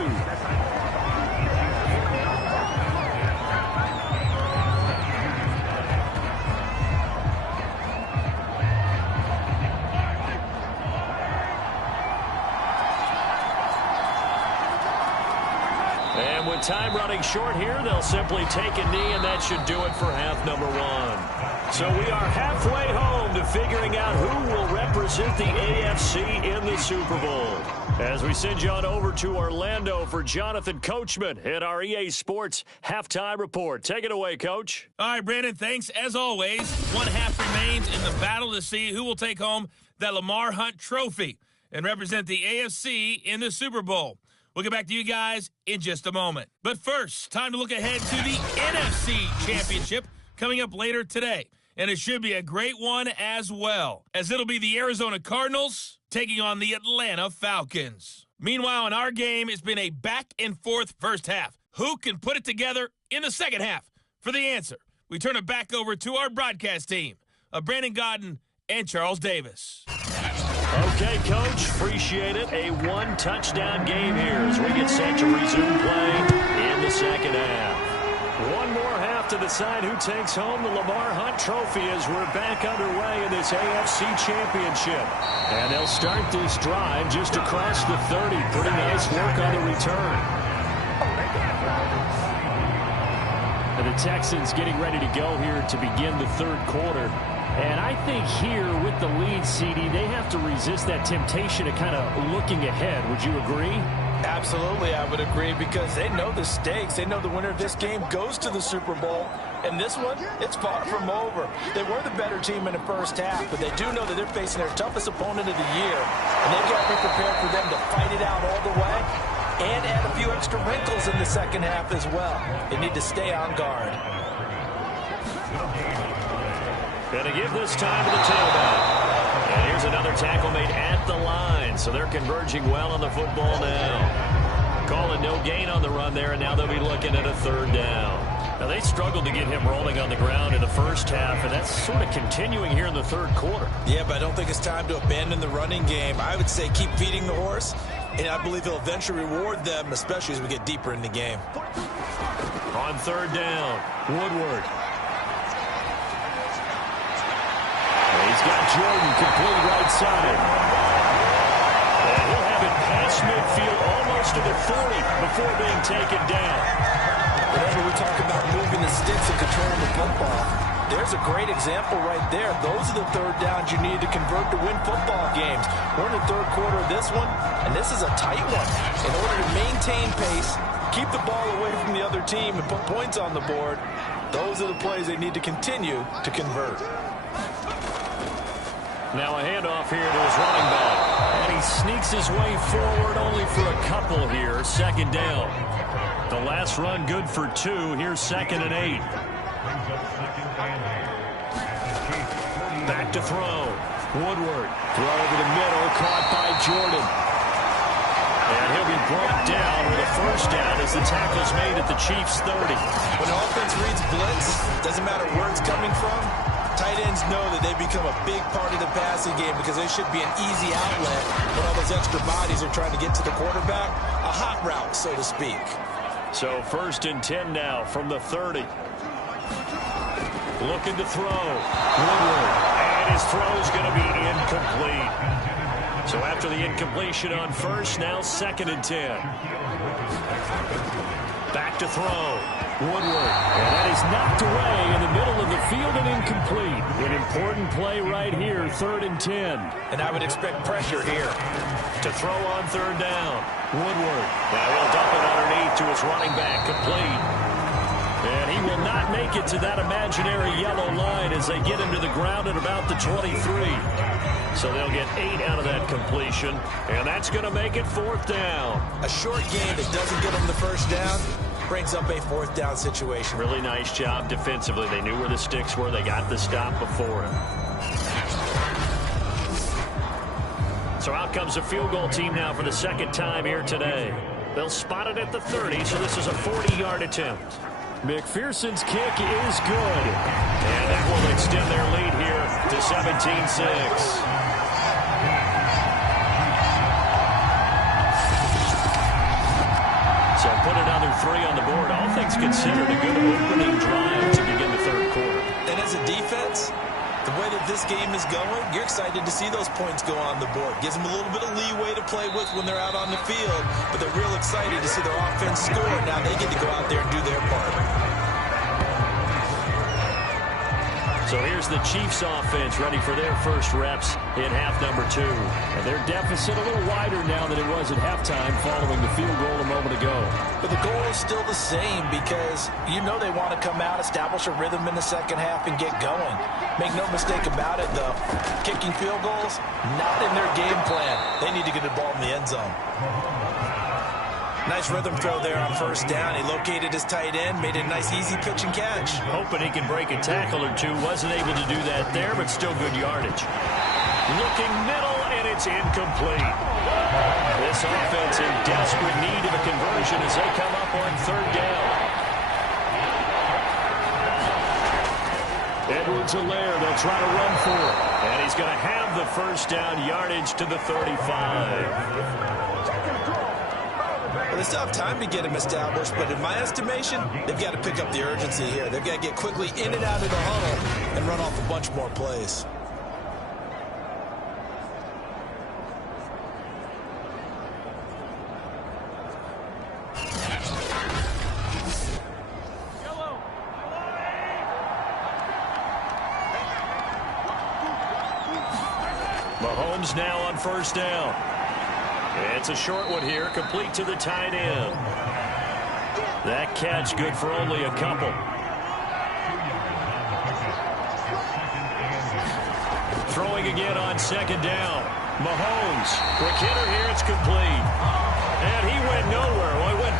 And with time running short here, they'll simply take a knee, and that should do it for half number 1. So we are halfway home to figuring out who will represent the AFC in the Super Bowl. As we send you on over to Orlando for Jonathan Coachman at our EA Sports Halftime Report. Take it away, Coach. All right, Brandon, thanks. As always, 1 half remains in the battle to see who will take home that Lamar Hunt trophy and represent the AFC in the Super Bowl. We'll get back to you guys in just a moment. But first, time to look ahead to the NFC Championship coming up later today. And it should be a great one as well, as it'll be the Arizona Cardinals taking on the Atlanta Falcons. Meanwhile, in our game, it's been a back-and-forth first half. Who can put it together in the second half? For the answer, we turn it back over to our broadcast team of Brandon Godden and Charles Davis. Okay, Coach, appreciate it. A 1-touchdown game here as we get set to resume play in the second half. One more half to decide who takes home the Lamar Hunt Trophy as we're back underway in this AFC Championship. And they'll start this drive just across the 30. Pretty nice work on the return. And the Texans getting ready to go here to begin the third quarter. And I think here with the lead, CD, they have to resist that temptation of kind of looking ahead. Would you agree? Absolutely, I would agree, because they know the stakes. They know the winner of this game goes to the Super Bowl. And this one, it's far from over. They were the better team in the first half, but they do know that they're facing their toughest opponent of the year. And they've got to be prepared for them to fight it out all the way and at few extra wrinkles in the second half as well. They need to stay on guard. Going to give this time to the tailback. And here's another tackle made at the line, so they're converging well on the football now. Calling no gain on the run there, and now they'll be looking at a third down. Now, they struggled to get him rolling on the ground in the first half, and that's sort of continuing here in the third quarter. Yeah, but I don't think it's time to abandon the running game. I would say keep feeding the horse, and I believe he'll eventually reward them, especially as we get deeper in the game. On third down, Woodward. He's got Jordan complete right side. And he'll have it past midfield almost to the 40 before being taken down. Whenever we talk about moving the sticks and controlling the football, there's a great example right there. Those are the third downs you need to convert to win football games. We're in the third quarter of this one, and this is a tight one. In order to maintain pace, keep the ball away from the other team, and put points on the board, those are the plays they need to continue to convert. Now a handoff here to his running back. And he sneaks his way forward only for a couple here. Second down. The last run good for 2. Here's 2nd and 8. Back to throw. Woodward. Throw over the middle. Caught by Jordan. And he'll be brought down with a first down as the tackle's made at the Chiefs' 30. When the offense reads blitz, doesn't matter where it's coming from, tight ends know that they become a big part of the passing game because they should be an easy outlet when all those extra bodies are trying to get to the quarterback. A hot route, so to speak. So 1st and 10 now from the 30. Looking to throw. Woodward. And his throw's going to be incomplete. So after the incompletion on first, now 2nd and 10. Back to throw. Woodward. And that is knocked away in the middle of the field and incomplete. An important play right here, 3rd and 10. And I would expect pressure here. To throw on third down. Woodward. Now he'll dump it underneath to his running back, complete. And he will not make it to that imaginary yellow line as they get him to the ground at about the 23. So they'll get 8 out of that completion, and that's going to make it 4th down. A short game that doesn't get them the first down brings up a 4th down situation. Really nice job defensively. They knew where the sticks were. They got the stop before him. So out comes a field goal team now for the 2nd time here today. They'll spot it at the 30, so this is a 40-yard attempt. McPherson's kick is good. And that will extend their lead here to 17-6. So put another 3 on the board. All things considered, a good opening drive to begin the third quarter. And as a defense, the way that this game is going, you're excited to see those points go on the board. Gives them a little bit of leeway to play with when they're out on the field, but they're real excited to see their offense score. Now they get to go out there and do their part. So here's the Chiefs offense ready for their first reps in half number 2. And their deficit a little wider now than it was at halftime following the field goal a moment ago. But the goal is still the same because you know they want to come out, establish a rhythm in the second half, and get going. Make no mistake about it, though. Kicking field goals, not in their game plan. They need to get the ball in the end zone. Nice rhythm throw there on first down. He located his tight end, made a nice easy pitch and catch. Hoping he can break a tackle or two. Wasn't able to do that there, but still good yardage. Looking middle, and it's incomplete. This offense in desperate need of a conversion as they come up on third down. Edwards-Helaire, they'll try to run for it. And he's going to have the first down yardage to the 35. Well, they still have time to get him established, but in my estimation, they've got to pick up the urgency here. They've got to get quickly in and out of the huddle and run off a bunch more plays. Mahomes now on first down. It's a short one here, complete to the tight end. That catch good for only a couple. Throwing again on second down. Mahomes, quick hitter here, it's complete. And he went nowhere. Well, he went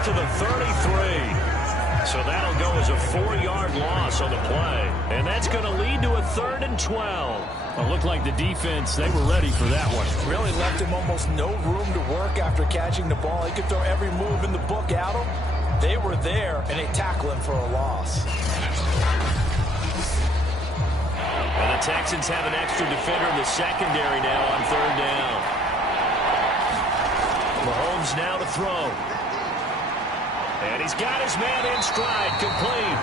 right to the 33. So that'll go as a 4-yard loss on the play. And that's going to lead to a 3rd and 12. It looked like the defense, they were ready for that one. Really left him almost no room to work after catching the ball. He could throw every move in the book at him. They were there, and they tackle him for a loss. And the Texans have an extra defender in the secondary now on 3rd down. Mahomes now to throw. And he's got his man in stride, complete.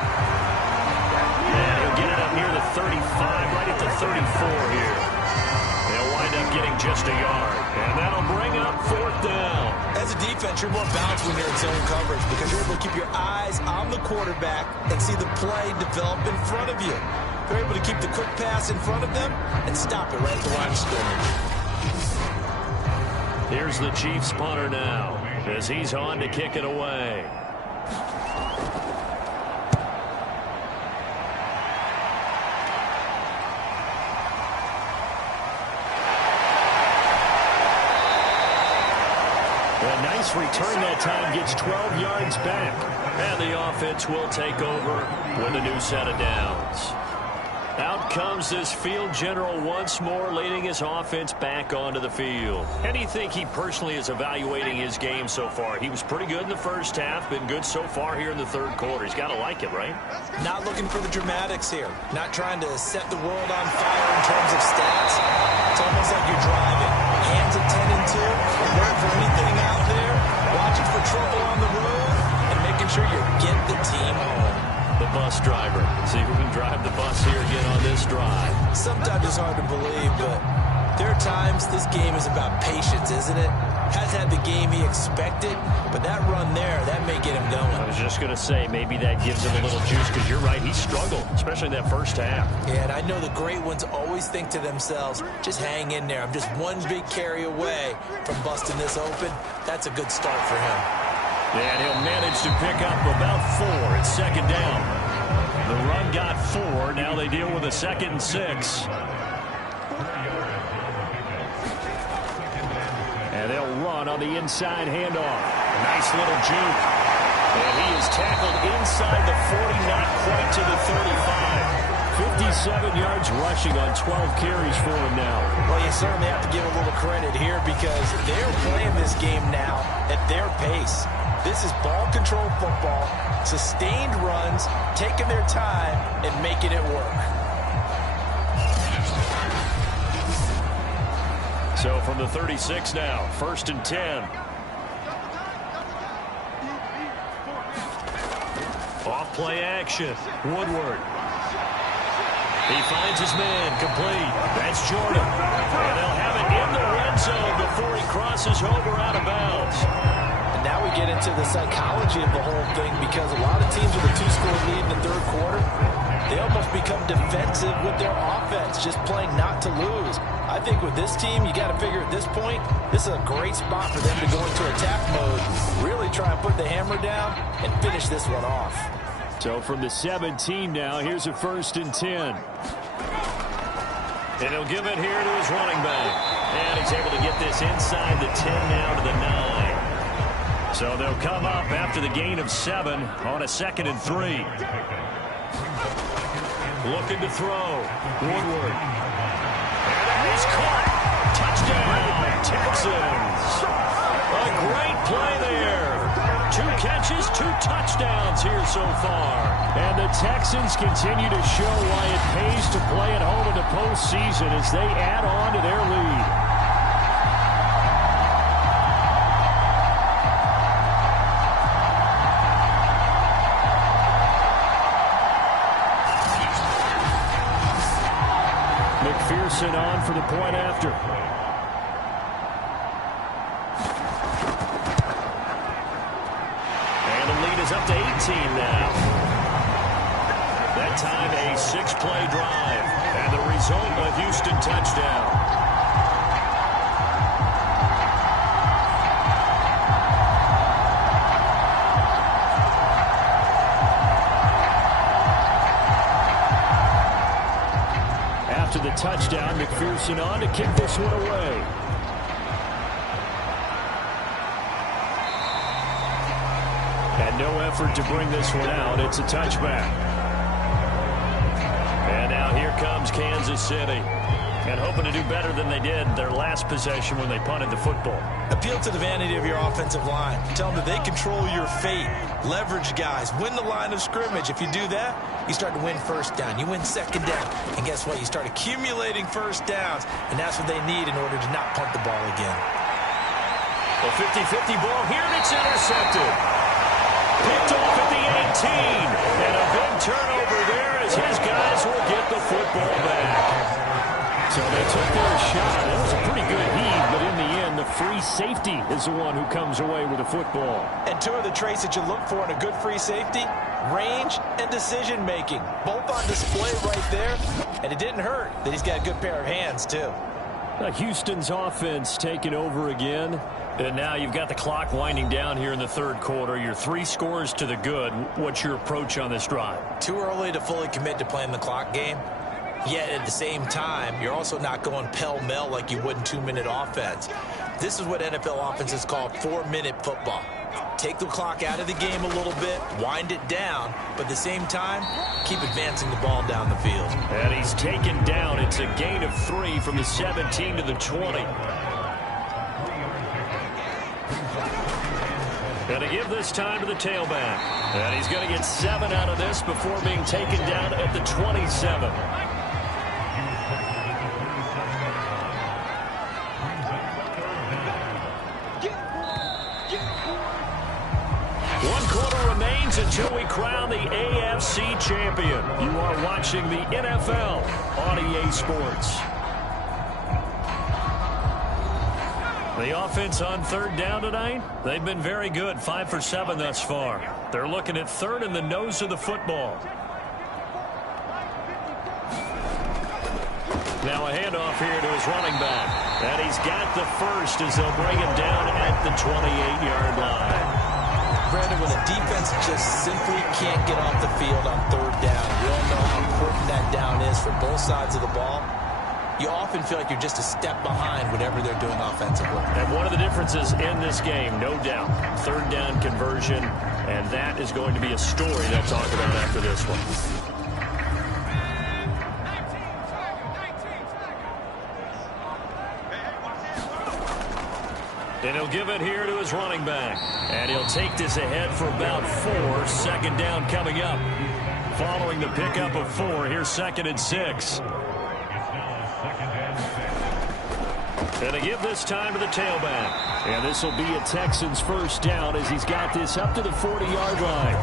And he'll get it up near the 35, right at the 34 here. They'll wind up getting just a yard. And that'll bring up 4th down. As a defense, you're more balanced when you're in zone coverage because you're able to keep your eyes on the quarterback and see the play develop in front of you. They're able to keep the quick pass in front of them and stop it right at the line of scrimmage. Here's the Chiefs punter now as he's on to kick it away. A nice return that time, gets 12 yards back. And the offense will take over with a new set of downs. Out comes this field general once more, leading his offense back onto the field. How do you think he personally is evaluating his game so far? He was pretty good in the first half, been good so far here in the 3rd quarter. He's got to like it, right? Not looking for the dramatics here. Not trying to set the world on fire in terms of stats. It's almost like you're driving. Hands at 10 and 2. Alert for anything out there. Watching for trouble on the road. And making sure you get the team home. The bus driver. See who can drive the bus here again on this drive. Sometimes it's hard to believe, but there are times this game is about patience, isn't it? Has had the game he expected, but that run there, that may get him going. I was just going to say, maybe that gives him a little juice, because you're right, he struggled, especially in that first half. Yeah, and I know the great ones always think to themselves, just hang in there. I'm just one big carry away from busting this open. That's a good start for him. And he'll manage to pick up about 4. It's 2nd down. The run got 4. Now they deal with a 2nd and 6. And they'll run on the inside handoff. Nice little juke. And he is tackled inside the 40, not quite to the 35. 57 yards rushing on 12 carries for him now. Well, you certainly have to give a little credit here because they're playing this game now at their pace. This is ball control football, sustained runs, taking their time and making it work. So from the 36 now, 1st and 10. Off play action. Woodward. He finds his man, complete. That's Jordan. And they'll have it in the red zone before he crosses over out of bounds. And now we get into the psychology of the whole thing because a lot of teams with a 2-score lead in the 3rd quarter, they almost become defensive with their offense, just playing not to lose. I think with this team, you got to figure at this point, this is a great spot for them to go into attack mode, really try and put the hammer down and finish this one off. So from the 17 now, here's a 1st and 10. And he'll give it here to his running back. And he's able to get this inside the 10 now to the 9. So they'll come up after the gain of 7 on a 2nd and 3. Looking to throw. Woodward. And he's caught. Touchdown, Texans. A great play there. 2 catches, 2 touchdowns here so far. And the Texans continue to show why it pays to play at home in the postseason as they add on to their lead. McPherson on for the point after. And the lead is up to 18 now. That time a 6-play drive. And the result, a Houston touchdown. After the touchdown, McPherson on to kick this one away. And no effort to bring this one out. It's a touchback. And now here comes Kansas City. And hoping to do better than they did their last possession when they punted the football. Appeal to the vanity of your offensive line. Tell them that they control your fate. Leverage guys. Win the line of scrimmage. If you do that, you start to win first down. You win second down. And guess what? You start accumulating first downs. And that's what they need in order to not punt the ball again. A 50-50 ball here, and it's intercepted. Picked off at the 18. And a big turnover there as his guys will get the football back. So they took their shot. It was a pretty good heave, but in the end, the free safety is the one who comes away with the football. And two of the traits that you look for in a good free safety, range and decision-making. Both on display right there. And it didn't hurt that he's got a good pair of hands, too. Houston's offense taking over again. And now you've got the clock winding down here in the third quarter. You're 3 scores to the good. What's your approach on this drive? Too early to fully commit to playing the clock game. Yet at the same time, you're also not going pell-mell like you would in 2-minute offense. This is what NFL offenses call 4-minute football. Take the clock out of the game a little bit, wind it down, but at the same time, keep advancing the ball down the field. And he's taken down. It's a gain of 3 from the 17 to the 20. Going to give this time to the tailback. And he's going to get 7 out of this before being taken down at the 27. Until we crown the AFC champion. You are watching the NFL on EA Sports. The offense on third down tonight, they've been very good. 5 for 7 thus far. They're looking at third in the nose of the football. Now a handoff here to his running back. And he's got the first as they'll bring him down at the 28-yard line. Brandon, when the defense just simply can't get off the field on third down, we all know how important that down is for both sides of the ball. You often feel like you're just a step behind whatever they're doing offensively. And one of the differences in this game, no doubt, third down conversion, and that is going to be a story they'll talk about after this one. And he'll give it here to his running back. And he'll take this ahead for about 4. Second down coming up. Following the pickup of 4, here's 2nd and 6. And to give this time to the tailback. And this will be a Texans first down as he's got this up to the 40-yard line.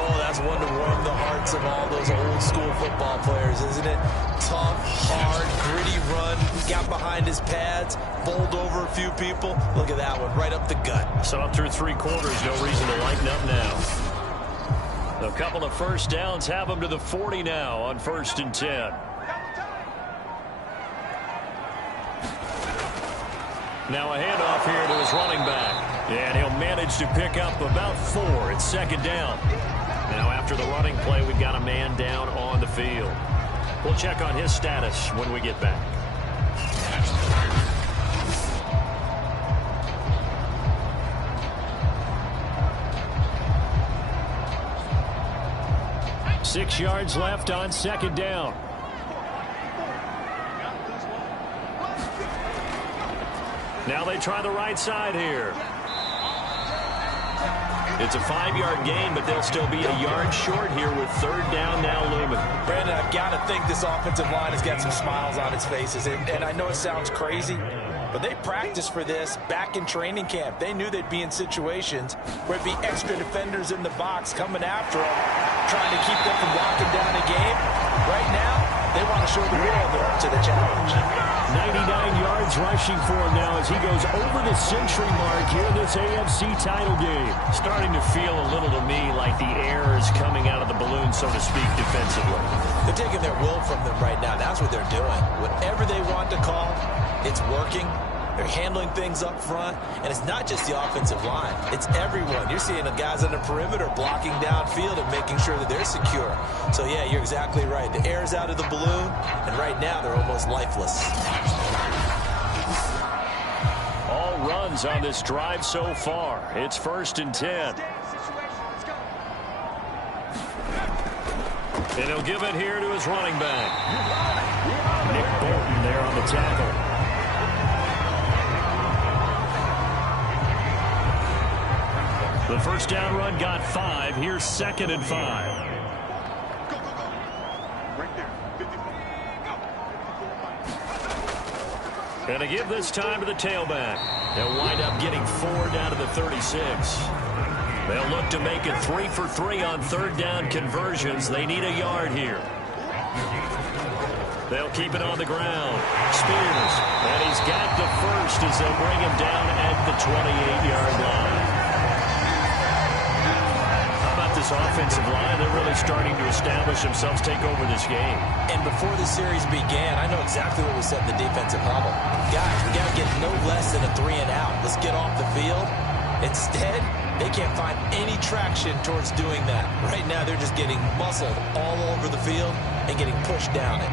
Oh, that's one to warm the hearts of all those old school football players, isn't it? Tough, hard, gritty run, got behind his pads, bowled over a few people. Look at that one, right up the gut. So up through 3 quarters, no reason to lighten up now. A couple of first downs have him to the 40 now on 1st and 10. Now a handoff here to his running back. And he'll manage to pick up about 4. It's 2nd down. Now after the running play, we've got a man down on the field. We'll check on his status when we get back. Six yards left on 2nd down. Now they try the right side here. It's a 5-yard gain, but they'll still be a yard short here with 3rd down now looming. Brandon, I've got to think this offensive line has got some smiles on its faces. And I know it sounds crazy, but they practiced for this back in training camp. They knew they'd be in situations where it'd be extra defenders in the box coming after them, trying to keep them from locking down a game. Right now, they want to show the world to the challenge. 99 yards rushing for him now as he goes over the century mark here in this AFC title game. Starting to feel a little to me like the air is coming out of the balloon, so to speak, defensively. They're taking their will from them right now. That's what they're doing. Whatever they want to call, it's working. They're handling things up front, and it's not just the offensive line. It's everyone. You're seeing the guys on the perimeter blocking downfield and making sure that they're secure. So, yeah, you're exactly right. The air's out of the balloon, and right now they're almost lifeless. All runs Texans on this drive so far. It's 1st and 10. And he'll give it here to his running back. Nick Bolton there on the tackle. The first down run got 5. Here's 2nd and 5. And to give this time to the tailback. They'll wind up getting 4 down to the 36. They'll look to make it 3 for 3 on 3rd down conversions. They need a yard here. They'll keep it on the ground. Spears. And he's got the first as they'll bring him down at the 28-yard line. How about this offensive line? They're really starting to establish themselves, take over this game. And before the series began, I know exactly what was said in the defensive huddle. Guys, we got to get no less than a 3 and out. Let's get off the field. Instead, they can't find any traction towards doing that. Right now, they're just getting muscled all over the field and getting pushed down it.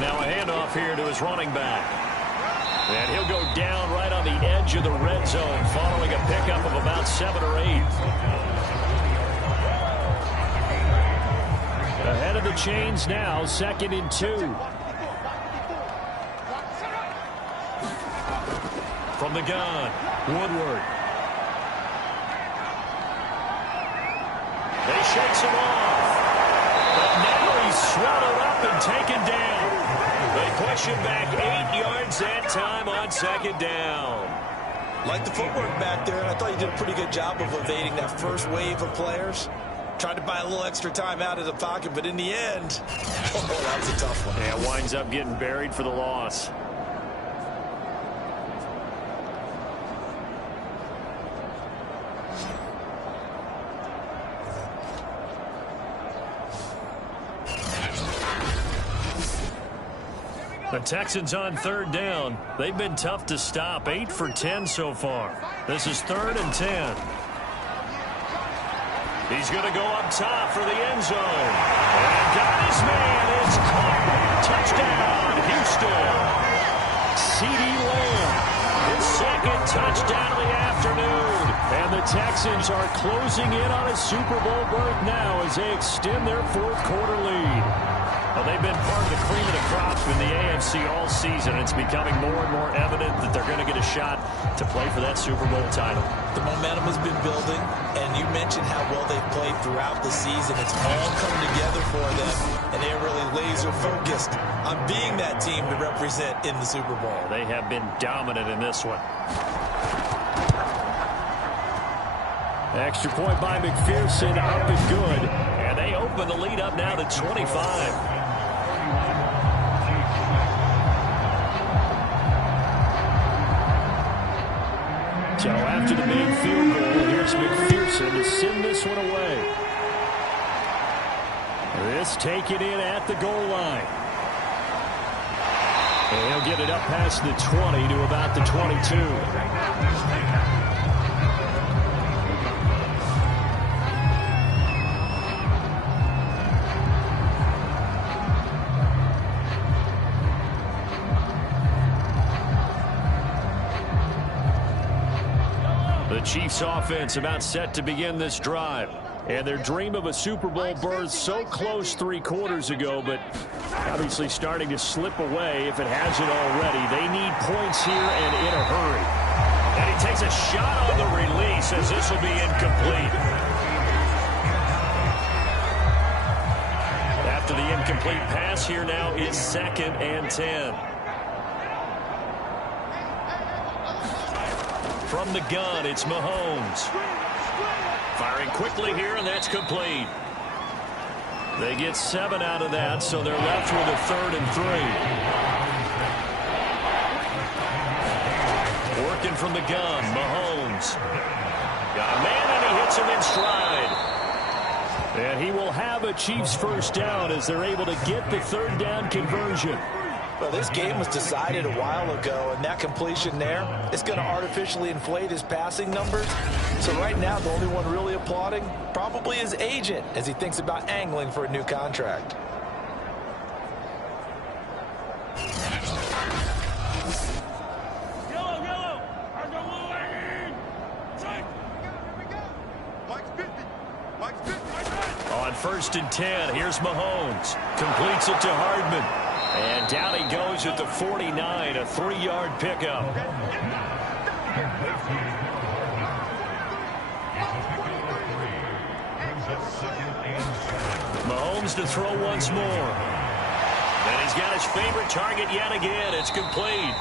Now a handoff here to his running back. And he'll go down right on the edge of the red zone following a pickup of about 7 or 8. Ahead of the chains now, 2nd and 2. From the gun, Woodward. They shakes him off. But now he's swallowed up and taken down. They push him back 8 yards that time on 2nd down. Like the footwork back there, I thought you did a pretty good job of evading that first wave of players. Tried to buy a little extra time out of the pocket, but in the end, oh, that was a tough one. Yeah, winds up getting buried for the loss. The Texans on 3rd down. They've been tough to stop. 8 for 10 so far. This is 3rd and 10. He's going to go up top for the end zone. And got his man. It's caught. Touchdown, Houston. CeeDee Lamb. His 2nd touchdown of the afternoon. And the Texans are closing in on a Super Bowl berth now as they extend their 4th quarter lead. Well, they've been part of the cream of the crop in the AFC all season. It's becoming more and more evident that they're going to get a shot to play for that Super Bowl title. The momentum has been building, and you mentioned how well they've played throughout the season. It's all come together for them, and they're really laser-focused on being that team to represent in the Super Bowl. They have been dominant in this one. Extra point by McPherson, up and good. And they open the lead up now to 25. So after the main field goal, here's McPherson to send this one away. This taken in at the goal line. And he'll get it up past the 20 to about the 22. The Chiefs offense about set to begin this drive. And their dream of a Super Bowl berth so close 3 quarters ago, but obviously starting to slip away if it hasn't already. They need points here and in a hurry. And he takes a shot on the release as this will be incomplete. After the incomplete pass, here now is 2nd and 10. From the gun, it's Mahomes. Firing quickly here, and that's complete. They get 7 out of that, so they're left with a 3rd and 3. Working from the gun, Mahomes. Got a man, and he hits him in stride. And he will have a Chiefs first down as they're able to get the 3rd down conversion. Well, this game was decided a while ago, and that completion there is going to artificially inflate his passing numbers. So right now, the only one really applauding probably his agent as he thinks about angling for a new contract. On 1st and 10, here's Mahomes. Completes it to Hardman. And down he goes at the 49, a 3-yard pickup. Mahomes to throw once more. And he's got his favorite target yet again. It's complete.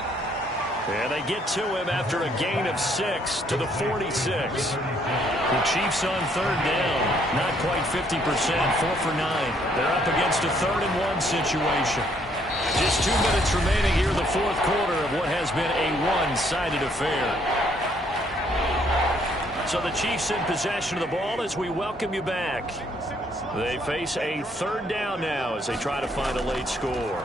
And they get to him after a gain of 6 to the 46. The Chiefs on 3rd down. Not quite 50%, 4 for 9. They're up against a 3rd and 1 situation. Just 2 minutes remaining here in the 4th quarter of what has been a one-sided affair. So the Chiefs in possession of the ball as we welcome you back. They face a 3rd down now as they try to find a late score.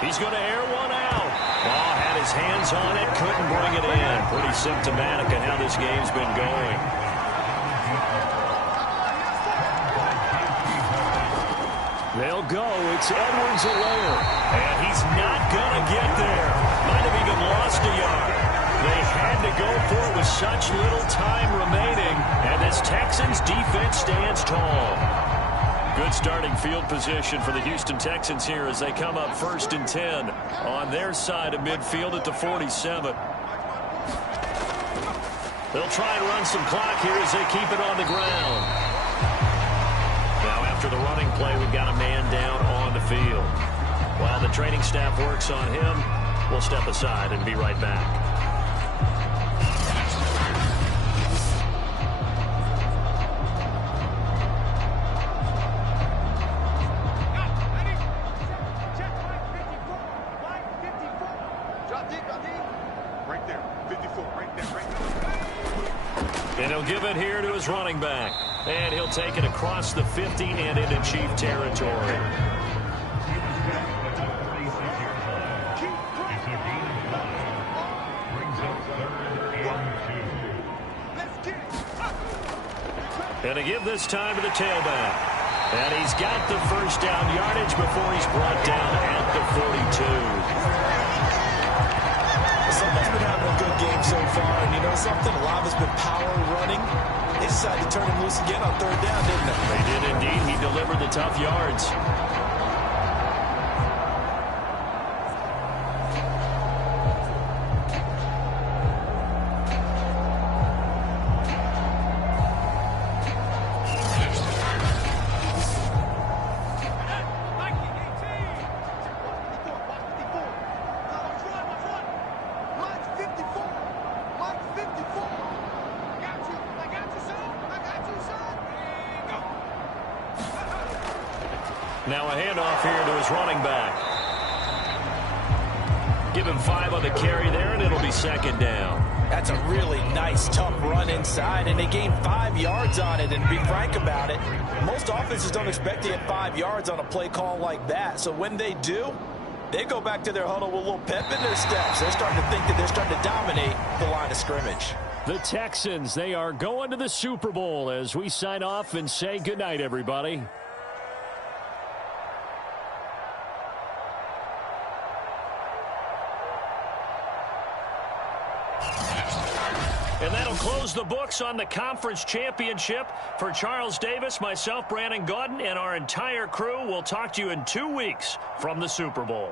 He's going to air one out. Ball had his hands on it, couldn't bring it in. Pretty symptomatic of how this game's been going. They'll go. It's Edwards-Helaire. And he's not going to get there. Might have even lost a yard. They had to go for it with such little time remaining. And this Texans defense stands tall. Good starting field position for the Houston Texans here as they come up 1st and 10 on their side of midfield at the 47. They'll try and run some clock here as they keep it on the ground. Now after the running play, we've got a man down on the field. While the training staff works on him, we'll step aside and be right back. And he'll give it here to his running back. And he'll take it across the 50 and into Chief territory. And to give this time to the tailback. And he's got the 1st down yardage before he's brought down at the 42. Something's been having a good game so far, and you know something? A lot of it's been power running. They decided to turn him loose again on 3rd down, didn't they? They did indeed. He delivered the tough yards. Now a handoff here to his running back. Give him 5 on the carry there, and it'll be 2nd down. That's a really nice, tough run inside, and they gained 5 yards on it. And to be frank about it, most offenses don't expect to get 5 yards on a play call like that. So when they do, they go back to their huddle with a little pep in their steps. They're starting to think that they're starting to dominate the line of scrimmage. The Texans, they are going to the Super Bowl as we sign off and say goodnight, everybody. And that'll close the books on the conference championship. For Charles Davis, myself, Brandon Gaudin, and our entire crew, we'll talk to you in 2 weeks from the Super Bowl.